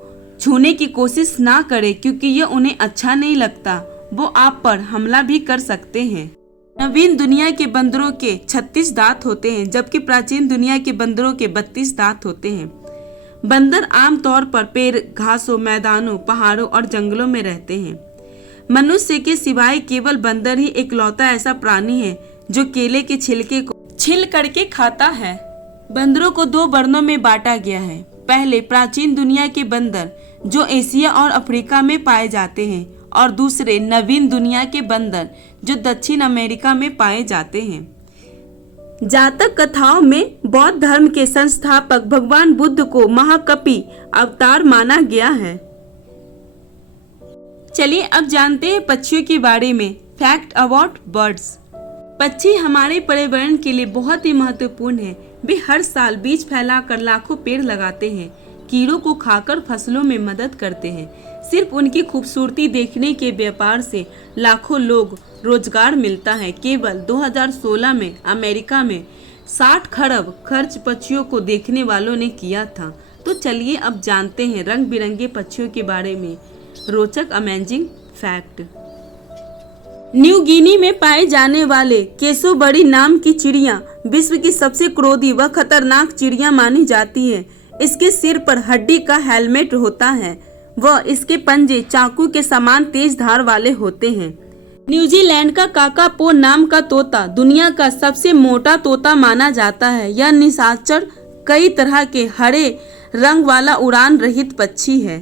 छूने की कोशिश ना करें क्योंकि यह उन्हें अच्छा नहीं लगता। वो आप पर हमला भी कर सकते हैं। नवीन दुनिया के बंदरों के 36 दांत होते हैं, जबकि प्राचीन दुनिया के बंदरों के 32 दांत होते हैं। बंदर आमतौर पर पेड़, घासों, मैदानों, पहाड़ों और जंगलों में रहते हैं। मनुष्य के सिवाय केवल बंदर ही इकलौता ऐसा प्राणी है जो केले के छिलके को छिल करके खाता है। बंदरों को 2 वर्णों में बांटा गया है। पहले प्राचीन दुनिया के बंदर जो एशिया और अफ्रीका में पाए जाते हैं, और दूसरे नवीन दुनिया के बंदर जो दक्षिण अमेरिका में पाए जाते हैं। जातक कथाओं में बौद्ध धर्म के संस्थापक भगवान बुद्ध को महाकपि अवतार माना गया है। चलिए अब जानते हैं पक्षियों के बारे में। Fact about birds. पक्षी हमारे पर्यावरण के लिए बहुत ही महत्वपूर्ण है। वे हर साल बीज फैलाकर लाखों पेड़ लगाते हैं, कीड़ों को खाकर फसलों में मदद करते हैं। सिर्फ उनकी खूबसूरती देखने के व्यापार से लाखों लोग रोजगार मिलता है। केवल 2016 में अमेरिका में 60 खरब खर्च पक्षियों को देखने वालों ने किया था। तो चलिए अब जानते हैं रंग बिरंगे पक्षियों के बारे में रोचक अमेजिंग फैक्ट। न्यू गिनी में पाए जाने वाले केसोबड़ी नाम की चिड़िया विश्व की सबसे क्रोधी व खतरनाक चिड़िया मानी जाती है। इसके सिर पर हड्डी का हेलमेट होता है व इसके पंजे चाकू के समान तेज धार वाले होते हैं। न्यूजीलैंड का काकापो नाम का तोता दुनिया का सबसे मोटा तोता माना जाता है। यह निशाचर कई तरह के हरे रंग वाला उड़ान रहित पक्षी है।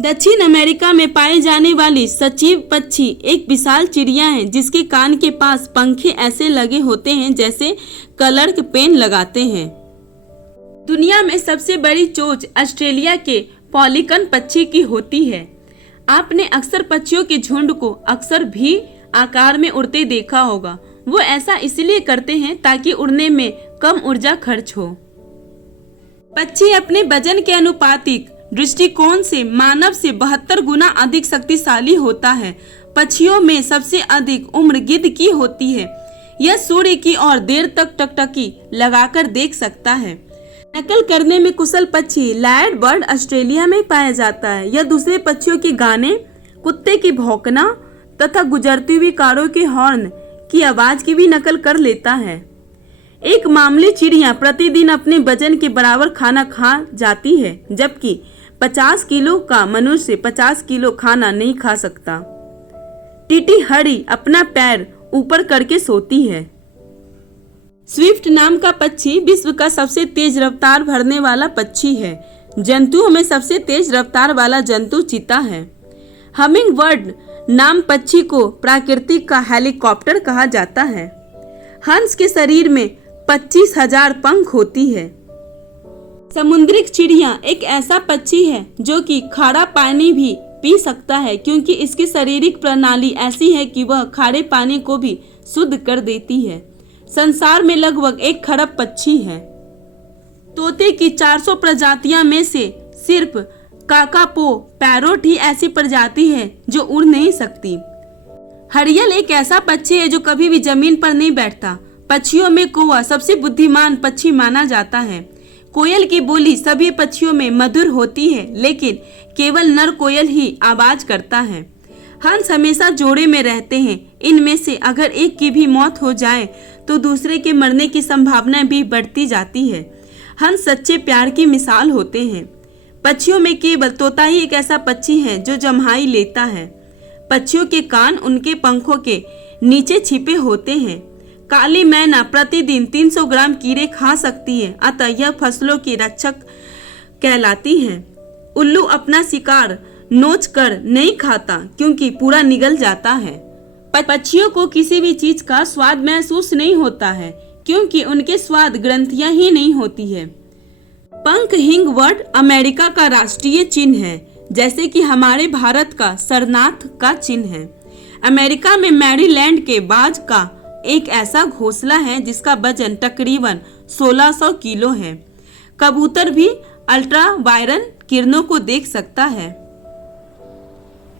दक्षिण अमेरिका में पाई जाने वाली सचिव पक्षी एक विशाल चिड़िया है जिसके कान के पास पंखे ऐसे लगे होते हैं जैसे कलर के पेन लगाते हैं। दुनिया में सबसे बड़ी चोंच ऑस्ट्रेलिया के पॉलिकन पक्षी की होती है। आपने अक्सर पक्षियों के झुंड को अक्सर भी आकार में उड़ते देखा होगा। वो ऐसा इसलिए करते हैं ताकि उड़ने में कम ऊर्जा खर्च हो। पक्षी अपने वजन के अनुपातिक दृष्टिकोण से मानव से 72 गुना अधिक शक्तिशाली होता है। पक्षियों में सबसे अधिक उम्र गिद्ध की होती है। यह सूर्य की ओर देर तक टकटकी लगाकर देख सकता है। नकल करने में कुशल पक्षी लायड बर्ड ऑस्ट्रेलिया में पाया जाता है। यह दूसरे पक्षियों के गाने, कुत्ते की भौंकना तथा गुजरती हुई कारों के हॉर्न की आवाज की भी नकल कर लेता है। एक मामूली चिड़िया प्रतिदिन अपने वजन के बराबर खाना खा जाती है, जबकि 50 किलो का मनुष्य 50 किलो खाना नहीं खा सकता। टीटीहरी अपना पैर ऊपर करके सोती है। स्विफ्ट नाम का पक्षी विश्व का सबसे तेज रफ्तार भरने वाला पक्षी है। जंतुओं में सबसे तेज रफ्तार वाला जंतु चीता है। हमिंग बर्ड नाम पक्षी को प्राकृतिक का हेलीकॉप्टर कहा जाता है। हंस के शरीर में 25,000 पंख होती है। समुद्री चिड़िया एक ऐसा पक्षी है जो कि खारा पानी भी पी सकता है, क्योंकि इसकी शारीरिक प्रणाली ऐसी है कि वह खारे पानी को भी शुद्ध कर देती है। संसार में लगभग 1 खरब पक्षी है। तोते की 400 प्रजातियां में से सिर्फ काकापो पैरोट ही ऐसी प्रजाति है जो उड़ नहीं सकती। हरियल एक ऐसा पक्षी है जो कभी भी जमीन पर नहीं बैठता। पक्षियों में कौवा सबसे बुद्धिमान पक्षी माना जाता है। कोयल की बोली सभी पक्षियों में मधुर होती है, लेकिन केवल नर कोयल ही आवाज करता है। हंस हमेशा जोड़े में रहते हैं। इनमें से अगर एक की भी मौत हो जाए तो दूसरे के मरने की संभावना भी बढ़ती जाती है। हंस सच्चे प्यार की मिसाल होते हैं। पक्षियों में केवल तोता ही एक ऐसा पक्षी है जो जम्हाई लेता है। पक्षियों के कान उनके पंखों के नीचे छिपे होते हैं। काली मैना प्रतिदिन 300 ग्राम कीड़े खा सकती है, अतः यह फसलों की रक्षक कहलाती है। उल्लू अपना शिकार नोच कर नहीं खाता क्योंकि पूरा निगल जाता है। पक्षियों को किसी भी चीज का स्वाद महसूस नहीं होता है, क्योंकि उनके स्वाद ग्रंथियां ही नहीं होती है। पंख हिंग बर्ड अमेरिका का राष्ट्रीय चिन्ह है, जैसे कि हमारे भारत का सरनाथ का चिन्ह है। अमेरिका में मैरीलैंड के बाज का एक ऐसा घोंसला है जिसका वजन तकरीबन 1600 किलो है। कबूतर भी अल्ट्रावायलेट किरणों को देख सकता है।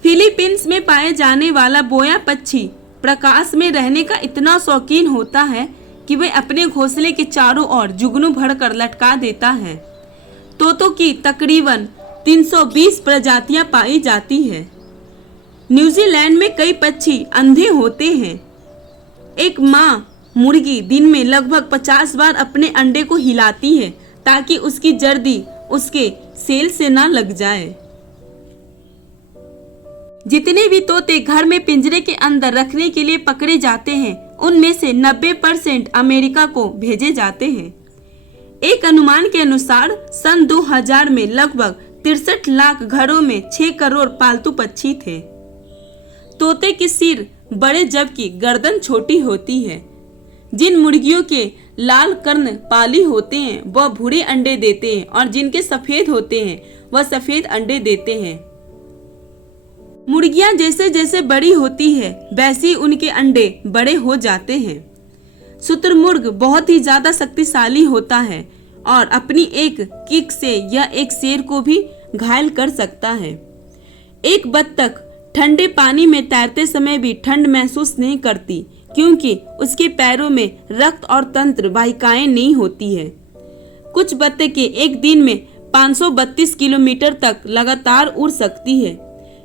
फिलीपींस में पाए जाने वाला बोया पक्षी प्रकाश में रहने का इतना शौकीन होता है कि वह अपने घोंसले के चारों ओर जुगनू भरकर लटका देता है। तोतों की तकरीबन 320 प्रजातियां पाई जाती है। न्यूजीलैंड में कई पक्षी अंधे होते हैं। एक माँ मुर्गी दिन में लगभग 50 बार अपने अंडे को हिलाती है ताकि उसकी जर्दी उसके सेल से ना लग जाए। जितने भी तोते घर में पिंजरे के अंदर रखने के लिए पकड़े जाते हैं, उनमें से 90% अमेरिका को भेजे जाते हैं। एक अनुमान के अनुसार सन 2000 में लगभग 63 लाख घरों में 6 करोड़ पालतू पक्षी थे। तोते के सिर बड़े जबकि गर्दन छोटी होती है। जिन मुर्गियों के लाल कर्ण पाली होते हैं वह भूरे अंडे देते हैं, और जिनके सफेद होते हैं वह सफेद अंडे देते हैं। मुर्गियां जैसे जैसे बड़ी होती है वैसे ही उनके अंडे बड़े हो जाते हैं। शुतुरमुर्ग बहुत ही ज्यादा शक्तिशाली होता है और अपनी एक किक से यह एक शेर को भी घायल कर सकता है। एक बत्तख ठंडे पानी में तैरते समय भी ठंड महसूस नहीं करती, क्योंकि उसके पैरों में रक्त और तंत्र वाहिकाएं नहीं होती है। कुछ बत्तखें एक दिन में 532 किलोमीटर तक लगातार उड़ सकती है।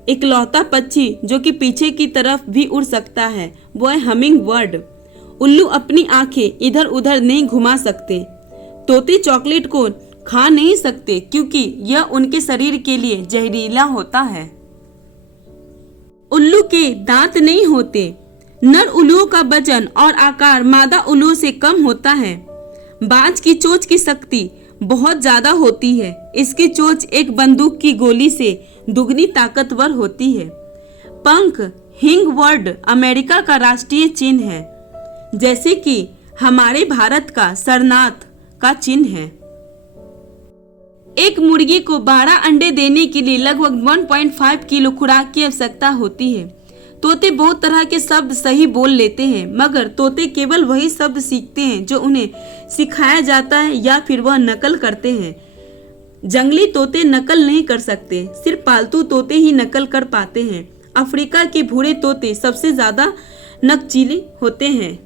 इकलौता पक्षी जो कि पीछे की तरफ भी उड़ सकता है वो है हमिंग बर्ड। उल्लू अपनी आंखें इधर उधर नहीं घुमा सकते। तोते चॉकलेट को खा नहीं सकते क्योंकि यह उनके शरीर के लिए जहरीला होता है। उल्लू के दांत नहीं होते। नर उल्लुओं का वजन और आकार मादा उल्लुओं से कम होता है। बाज की चोंच की शक्ति बहुत ज्यादा होती है। इसकी चोंच एक बंदूक की गोली से दुगनी ताकतवर होती है। पंख हिंग बर्ड अमेरिका का राष्ट्रीय चिन्ह है, जैसे कि हमारे भारत का सरनाथ का चिन्ह है। एक मुर्गी को 12 अंडे देने के लिए लगभग 1.5 किलो खुराक की आवश्यकता होती है। तोते बहुत तरह के शब्द सही बोल लेते हैं, मगर तोते केवल वही शब्द सीखते हैं जो उन्हें सिखाया जाता है या फिर वह नकल करते हैं। जंगली तोते नकल नहीं कर सकते, सिर्फ पालतू तोते ही नकल कर पाते हैं। अफ्रीका के भूरे तोते सबसे ज्यादा नकचीले होते हैं।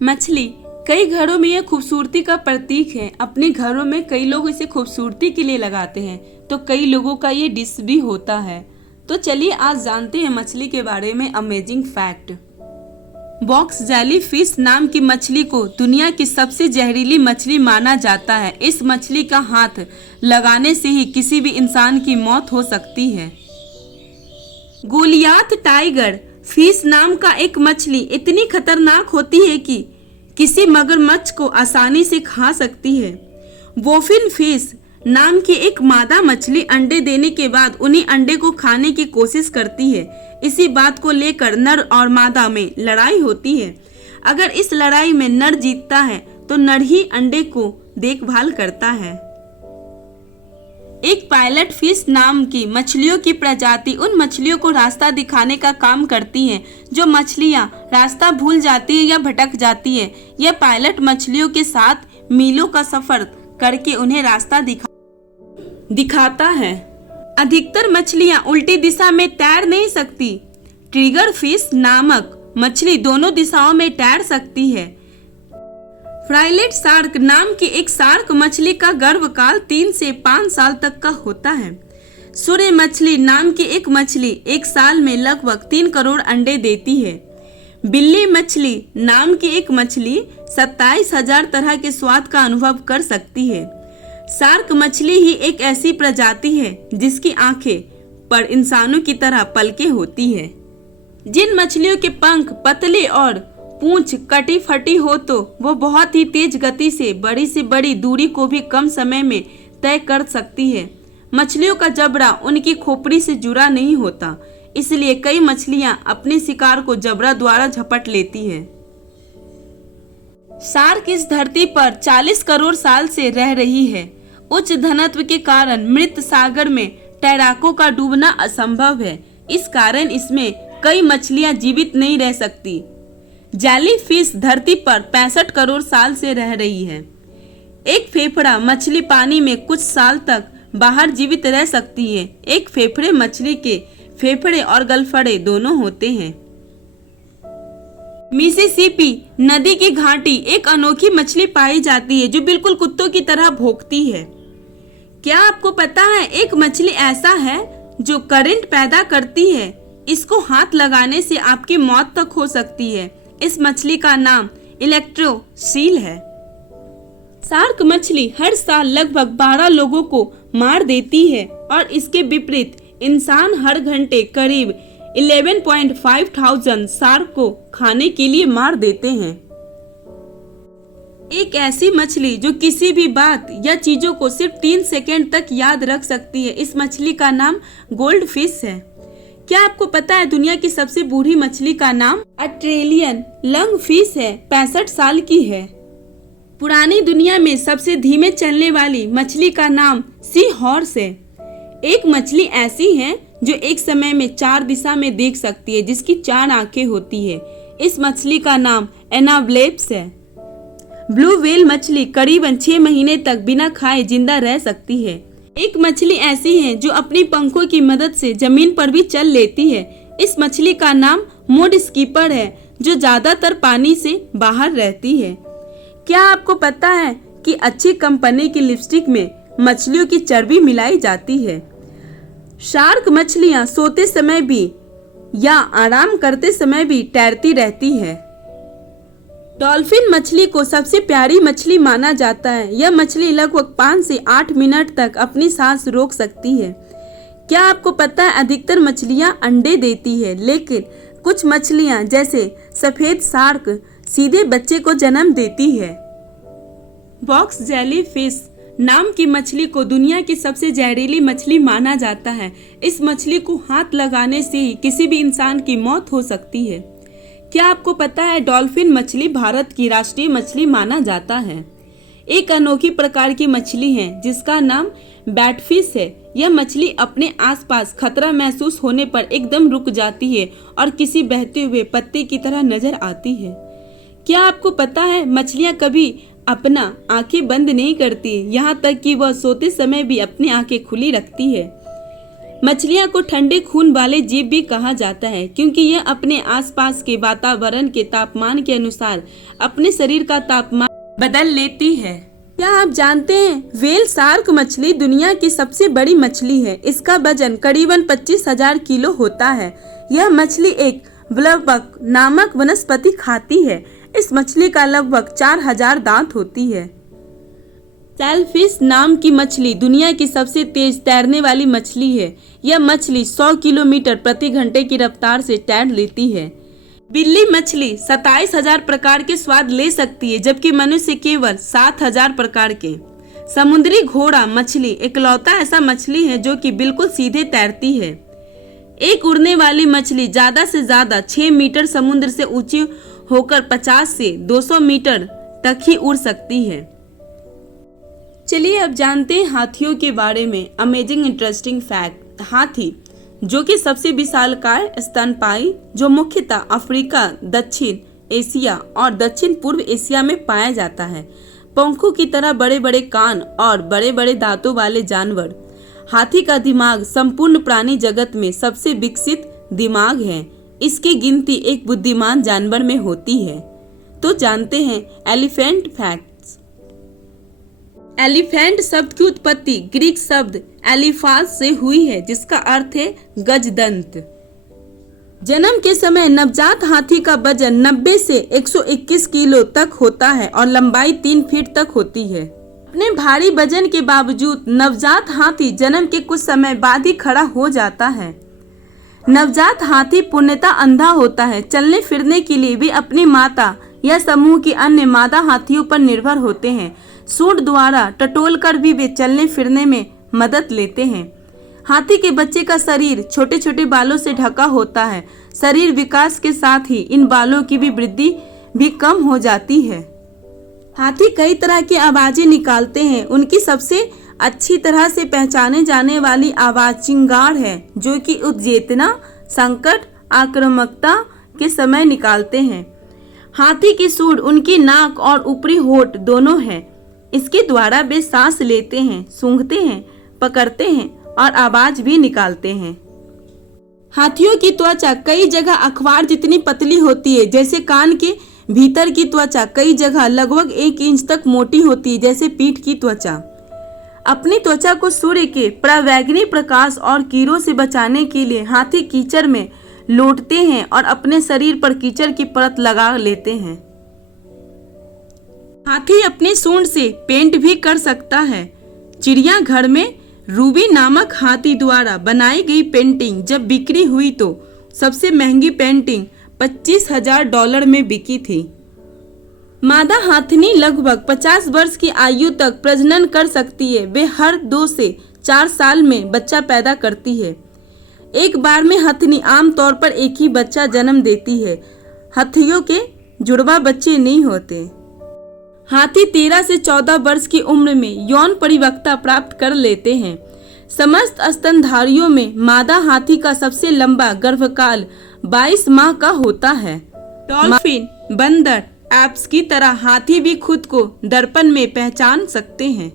मछली कई घरों में यह खूबसूरती का प्रतीक है। अपने घरों में कई लोग इसे खूबसूरती के लिए लगाते हैं, तो कई लोगों का ये डिश भी होता है। तो चलिए आज जानते हैं मछली के बारे में amazing fact. Box jelly fish नाम की मछली को दुनिया की सबसे जहरीली मछली माना जाता है। इस मछली का हाथ लगाने से ही किसी भी इंसान की मौत हो सकती है। गोलियाथ टाइगर फिश नाम का एक मछली इतनी खतरनाक होती है कि किसी मगरमच्छ को आसानी से खा सकती है। बोफिन फिश नाम की एक मादा मछली अंडे देने के बाद उन्हीं अंडे को खाने की कोशिश करती है। इसी बात को लेकर नर और मादा में लड़ाई होती है। अगर इस लड़ाई में नर जीतता है तो नर ही अंडे को देखभाल करता है। एक पायलट फिश नाम की मछलियों की प्रजाति उन मछलियों को रास्ता दिखाने का काम करती हैं। जो मछलियां रास्ता भूल जाती है या भटक जाती है, यह पायलट मछलियों के साथ मीलों का सफर करके उन्हें रास्ता दिखाता है। अधिकतर मछलियां उल्टी दिशा में तैर नहीं सकती। ट्रिगर फिश नामक मछली दोनों दिशाओं में तैर सकती है। फ्राइलेट शार्क नाम की एक शार्क मछली का गर्भकाल 3 से 5 साल तक का होता है। सूर्य मछली नाम की एक मछली एक साल में लगभग 3 करोड़ अंडे देती है। बिल्ली मछली नाम की एक मछली 27,000 तरह के स्वाद का अनुभव कर सकती है। शार्क मछली ही एक ऐसी प्रजाति है जिसकी आंखें पर इंसानों की तरह पलकें होती है। जिन मछलियों के पंख पतले और पूंछ कटी फटी हो तो वो बहुत ही तेज गति से बड़ी दूरी को भी कम समय में तय कर सकती है। मछलियों का जबड़ा उनकी खोपड़ी से जुड़ा नहीं होता, इसलिए कई मछलियां अपने शिकार को जबड़ा द्वारा झपट लेती है। शार्क इस धरती पर 40 करोड़ साल से रह रही है। उच्च घनत्व के कारण मृत सागर में तैराकों का डूबना असंभव है। इस कारण इसमें कई मछलियां जीवित नहीं रह सकती। जेली फिश धरती पर 65 करोड़ साल से रह रही है। एक फेफड़ा मछली पानी में कुछ साल तक बाहर जीवित रह सकती है। एक फेफड़े मछली के फेफड़े और गलफड़े दोनों होते हैं। मिसिसिपी नदी की घाटी एक अनोखी मछली पाई जाती है जो बिल्कुल कुत्तों की तरह भौंकती है। क्या आपको पता है एक मछली ऐसा है जो करंट पैदा करती है? इसको हाथ लगाने से आपकी मौत तक हो सकती है। इस मछली का नाम इलेक्ट्रोसील है। शार्क मछली हर साल लगभग 12 लोगों को मार देती है और इसके विपरीत इंसान हर घंटे करीब 11.5 थाउजेंड शार्क को खाने के लिए मार देते हैं। एक ऐसी मछली जो किसी भी बात या चीजों को सिर्फ 3 सेकेंड तक याद रख सकती है, इस मछली का नाम गोल्ड फिश है। क्या आपको पता है दुनिया की सबसे बूढ़ी मछली का नाम ऑस्ट्रेलियन लंग फिश है, 65 साल की है। पुरानी दुनिया में सबसे धीमे चलने वाली मछली का नाम सी हॉर्स है। एक मछली ऐसी है जो एक समय में 4 दिशा में देख सकती है, जिसकी 4 आंखें होती है। इस मछली का नाम एनाब्लेप्स है। ब्लू व्हेल मछली करीबन 6 महीने तक बिना खाए जिंदा रह सकती है। एक मछली ऐसी है जो अपनी पंखों की मदद से जमीन पर भी चल लेती है। इस मछली का नाम मूड स्कीपर है, जो ज्यादातर पानी से बाहर रहती है। क्या आपको पता है कि अच्छी कंपनी की लिपस्टिक में मछलियों की चर्बी मिलाई जाती है? शार्क मछलियां सोते समय भी या आराम करते समय भी तैरती रहती है। डॉल्फिन मछली को सबसे प्यारी मछली माना जाता है। यह मछली लगभग 5 से 8 मिनट तक अपनी सांस रोक सकती है। क्या आपको पता है अधिकतर मछलियां अंडे देती है, लेकिन कुछ मछलियां जैसे सफेद शार्क सीधे बच्चे को जन्म देती है। बॉक्स जेली फिश नाम की मछली को दुनिया की सबसे जहरीली मछली माना जाता है। इस मछली को हाथ लगाने से ही किसी भी इंसान की मौत हो सकती है। क्या आपको पता है डॉल्फिन मछली भारत की राष्ट्रीय मछली माना जाता है? एक अनोखी प्रकार की मछली है जिसका नाम बैटफिश है। यह मछली अपने आसपास खतरा महसूस होने पर एकदम रुक जाती है और किसी बहते हुए पत्ते की तरह नजर आती है। क्या आपको पता है मछलियां कभी अपना आंखें बंद नहीं करती, यहाँ तक कि वह सोते समय भी अपनी आंखें खुली रखती है। मछलियाँ को ठंडे खून वाले जीव भी कहा जाता है क्योंकि यह अपने आसपास के वातावरण के तापमान के अनुसार अपने शरीर का तापमान बदल लेती है। क्या आप जानते हैं व्हेल शार्क मछली दुनिया की सबसे बड़ी मछली है। इसका वजन करीबन 25,000 किलो होता है। यह मछली एक ब्लबक नामक वनस्पति खाती है। इस मछली का लगभग 4,000 दांत होती है। सेलफिश नाम की मछली दुनिया की सबसे तेज तैरने वाली मछली है। यह मछली 100 किलोमीटर प्रति घंटे की रफ्तार से तैर लेती है। बिल्ली मछली 27,000 प्रकार के स्वाद ले सकती है, जबकि मनुष्य केवल 7,000 प्रकार के। समुद्री घोड़ा मछली इकलौता ऐसा मछली है जो कि बिल्कुल सीधे तैरती है। एक उड़ने वाली मछली ज्यादा से ज्यादा 6 मीटर समुद्र से ऊंची होकर 50 से 200 मीटर तक ही उड़ सकती है। चलिए अब जानते हैं हाथियों के बारे में अमेजिंग इंटरेस्टिंग फैक्ट। हाथी जो कि सबसे विशालकाय स्तनपायी, जो मुख्यतः अफ्रीका, दक्षिण एशिया और दक्षिण पूर्व एशिया में पाया जाता है। पंखों की तरह बड़े बड़े कान और बड़े बड़े दांतों वाले जानवर। हाथी का दिमाग संपूर्ण प्राणी जगत में सबसे विकसित दिमाग है। इसकी गिनती एक बुद्धिमान जानवर में होती है। तो जानते हैं एलिफेंट फैक्ट्स। एलिफेंट शब्द की उत्पत्ति ग्रीक शब्द एलिफास से हुई है, जिसका अर्थ है गजदंत। जन्म के समय नवजात हाथी का वजन 90 से 121 किलो तक होता है और लंबाई 3 फीट तक होती है। अपने भारी वजन के बावजूद नवजात हाथी जन्म के कुछ समय बाद ही खड़ा हो जाता है। नवजात हाथी पूर्णतः अंधा होता है। चलने फिरने के लिए वे अपनी माता या समूह की अन्य मादा हाथियों पर निर्भर होते हैं। सूंड द्वारा टटोल कर भी वे चलने फिरने में मदद लेते हैं। हाथी के बच्चे का शरीर छोटे छोटे बालों से ढका होता है। शरीर विकास के साथ ही इन बालों की भी वृद्धि भी कम हो जाती है। हाथी कई तरह की आवाजें निकालते हैं। उनकी सबसे अच्छी तरह से पहचाने जाने वाली आवाज चिंगाड़ है, जो कि उत्तेजना, संकट, आक्रामकता के समय निकालते हैं। हाथी की सूंड उनकी नाक और ऊपरी होठ दोनों है। इसके द्वारा वे सांस लेते हैं, सूंघते हैं, पकड़ते हैं और आवाज भी निकालते हैं। हाथियों की त्वचा कई जगह अखबार जितनी पतली होती है, जैसे कान के भीतर की त्वचा कई जगह लगभग 1 इंच तक मोटी होती है, जैसे पीठ की त्वचा। अपनी त्वचा को सूर्य के परावैंगनी प्रकाश और कीड़ों से बचाने के लिए हाथी कीचड़ में लौटते हैं और अपने शरीर पर कीचड़ की परत लगा लेते हैं। हाथी अपनी सूंड से पेंट भी कर सकता है। चिड़ियाघर में रूबी नामक हाथी द्वारा बनाई गई पेंटिंग जब बिक्री हुई तो सबसे महंगी पेंटिंग $25,000 में बिकी थी। मादा हाथिनी लगभग 50 वर्ष की आयु तक प्रजनन कर सकती है। वे हर 2 से 4 साल में बच्चा पैदा करती है। एक बार में हथिनी आमतौर पर एक ही बच्चा जन्म देती है। हाथियों के जुड़वा बच्चे नहीं होते। हाथी 13 से 14 वर्ष की उम्र में यौन परिपक्वता प्राप्त कर लेते हैं। समस्त स्तनधारियों में मादा हाथी का सबसे लंबा गर्भकाल 22 माह का होता है। डॉल्फिन, बंदर, एप्स की तरह हाथी भी खुद को दर्पण में पहचान सकते हैं।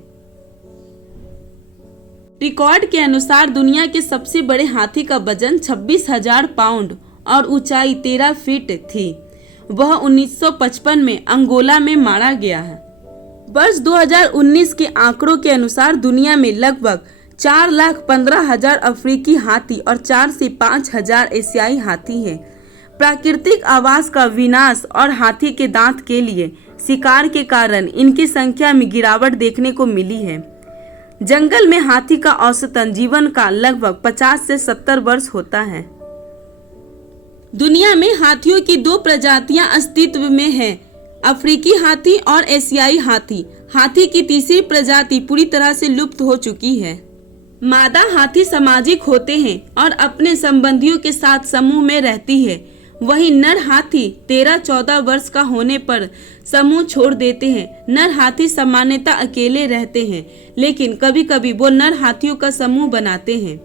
रिकॉर्ड के अनुसार दुनिया के सबसे बड़े हाथी का वजन 26,000 पाउंड और ऊंचाई 13 फीट थी। वह 1955 में अंगोला में मारा गया है। वर्ष 2019 के आंकड़ों के अनुसार दुनिया में लगभग 4,15,000 अफ्रीकी हाथी और 4 से 5,000 एशियाई हाथी हैं। प्राकृतिक आवास का विनाश और हाथी के दांत के लिए शिकार के कारण इनकी संख्या में गिरावट देखने को मिली है। जंगल में हाथी का औसतन जीवन काल लगभग 50 से 70 वर्ष होता है। दुनिया में हाथियों की 2 प्रजातियां अस्तित्व में हैं, अफ्रीकी हाथी और एशियाई हाथी। हाथी की तीसरी प्रजाति पूरी तरह से लुप्त हो चुकी है। मादा हाथी सामाजिक होते हैं और अपने संबंधियों के साथ समूह में रहती है। वहीं नर हाथी 13-14 वर्ष का होने पर समूह छोड़ देते हैं। नर हाथी सामान्यतः अकेले रहते हैं, लेकिन कभी कभी वो नर हाथियों का समूह बनाते हैं।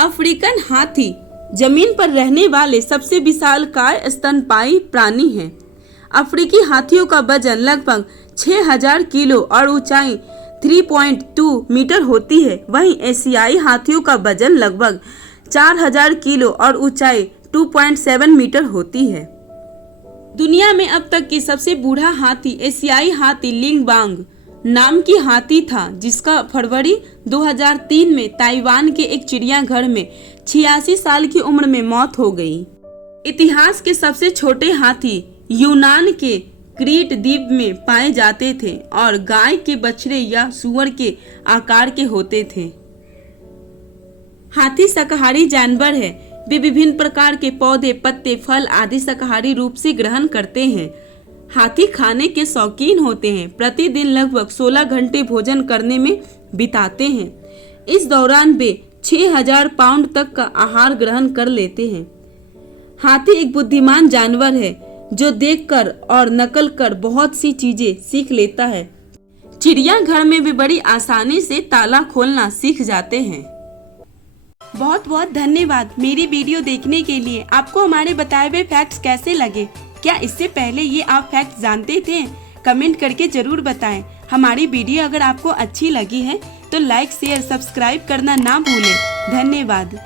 अफ्रीकन हाथी जमीन पर रहने वाले सबसे विशालकाय स्तनपायी प्राणी हैं। अफ्रीकी हाथियों का वजन लगभग 6000 किलो और ऊंचाई 3.2 मीटर होती है। वहीं एशियाई हाथियों का वजन लगभग 4000 किलो और ऊंचाई 2.7 मीटर होती है। दुनिया में अब तक की सबसे बूढ़ा हाथी एशियाई हाथी लिंगबांग नाम की हाथी था, जिसका फरवरी 2003 में ताइवान के एक चिड़ियाघर में 86 साल की उम्र में मौत हो गई। इतिहास के सबसे छोटे हाथी यूनान के क्रीट द्वीप में पाए जाते थे और गाय के बछड़े या सूअर के आकार के होते थे। हाथी शाकाहारी जानवर है। वे विभिन्न प्रकार के पौधे, पत्ते, फल आदि शाकाहारी रूप से ग्रहण करते हैं। हाथी खाने के शौकीन होते हैं। प्रतिदिन लगभग 16 घंटे भोजन करने में बिताते हैं। इस दौरान वे 6000 पाउंड तक का आहार ग्रहण कर लेते हैं। हाथी एक बुद्धिमान जानवर है जो देखकर और नकल कर बहुत सी चीजें सीख लेता है। चिड़ियाघर में वे बड़ी आसानी से ताला खोलना सीख जाते हैं। बहुत बहुत धन्यवाद मेरी वीडियो देखने के लिए। आपको हमारे बताए हुए फैक्ट्स कैसे लगे? क्या इससे पहले ये आप फैक्ट्स जानते थे? कमेंट करके जरूर बताएं। हमारी वीडियो अगर आपको अच्छी लगी है तो लाइक, शेयर, सब्सक्राइब करना ना भूलें। धन्यवाद।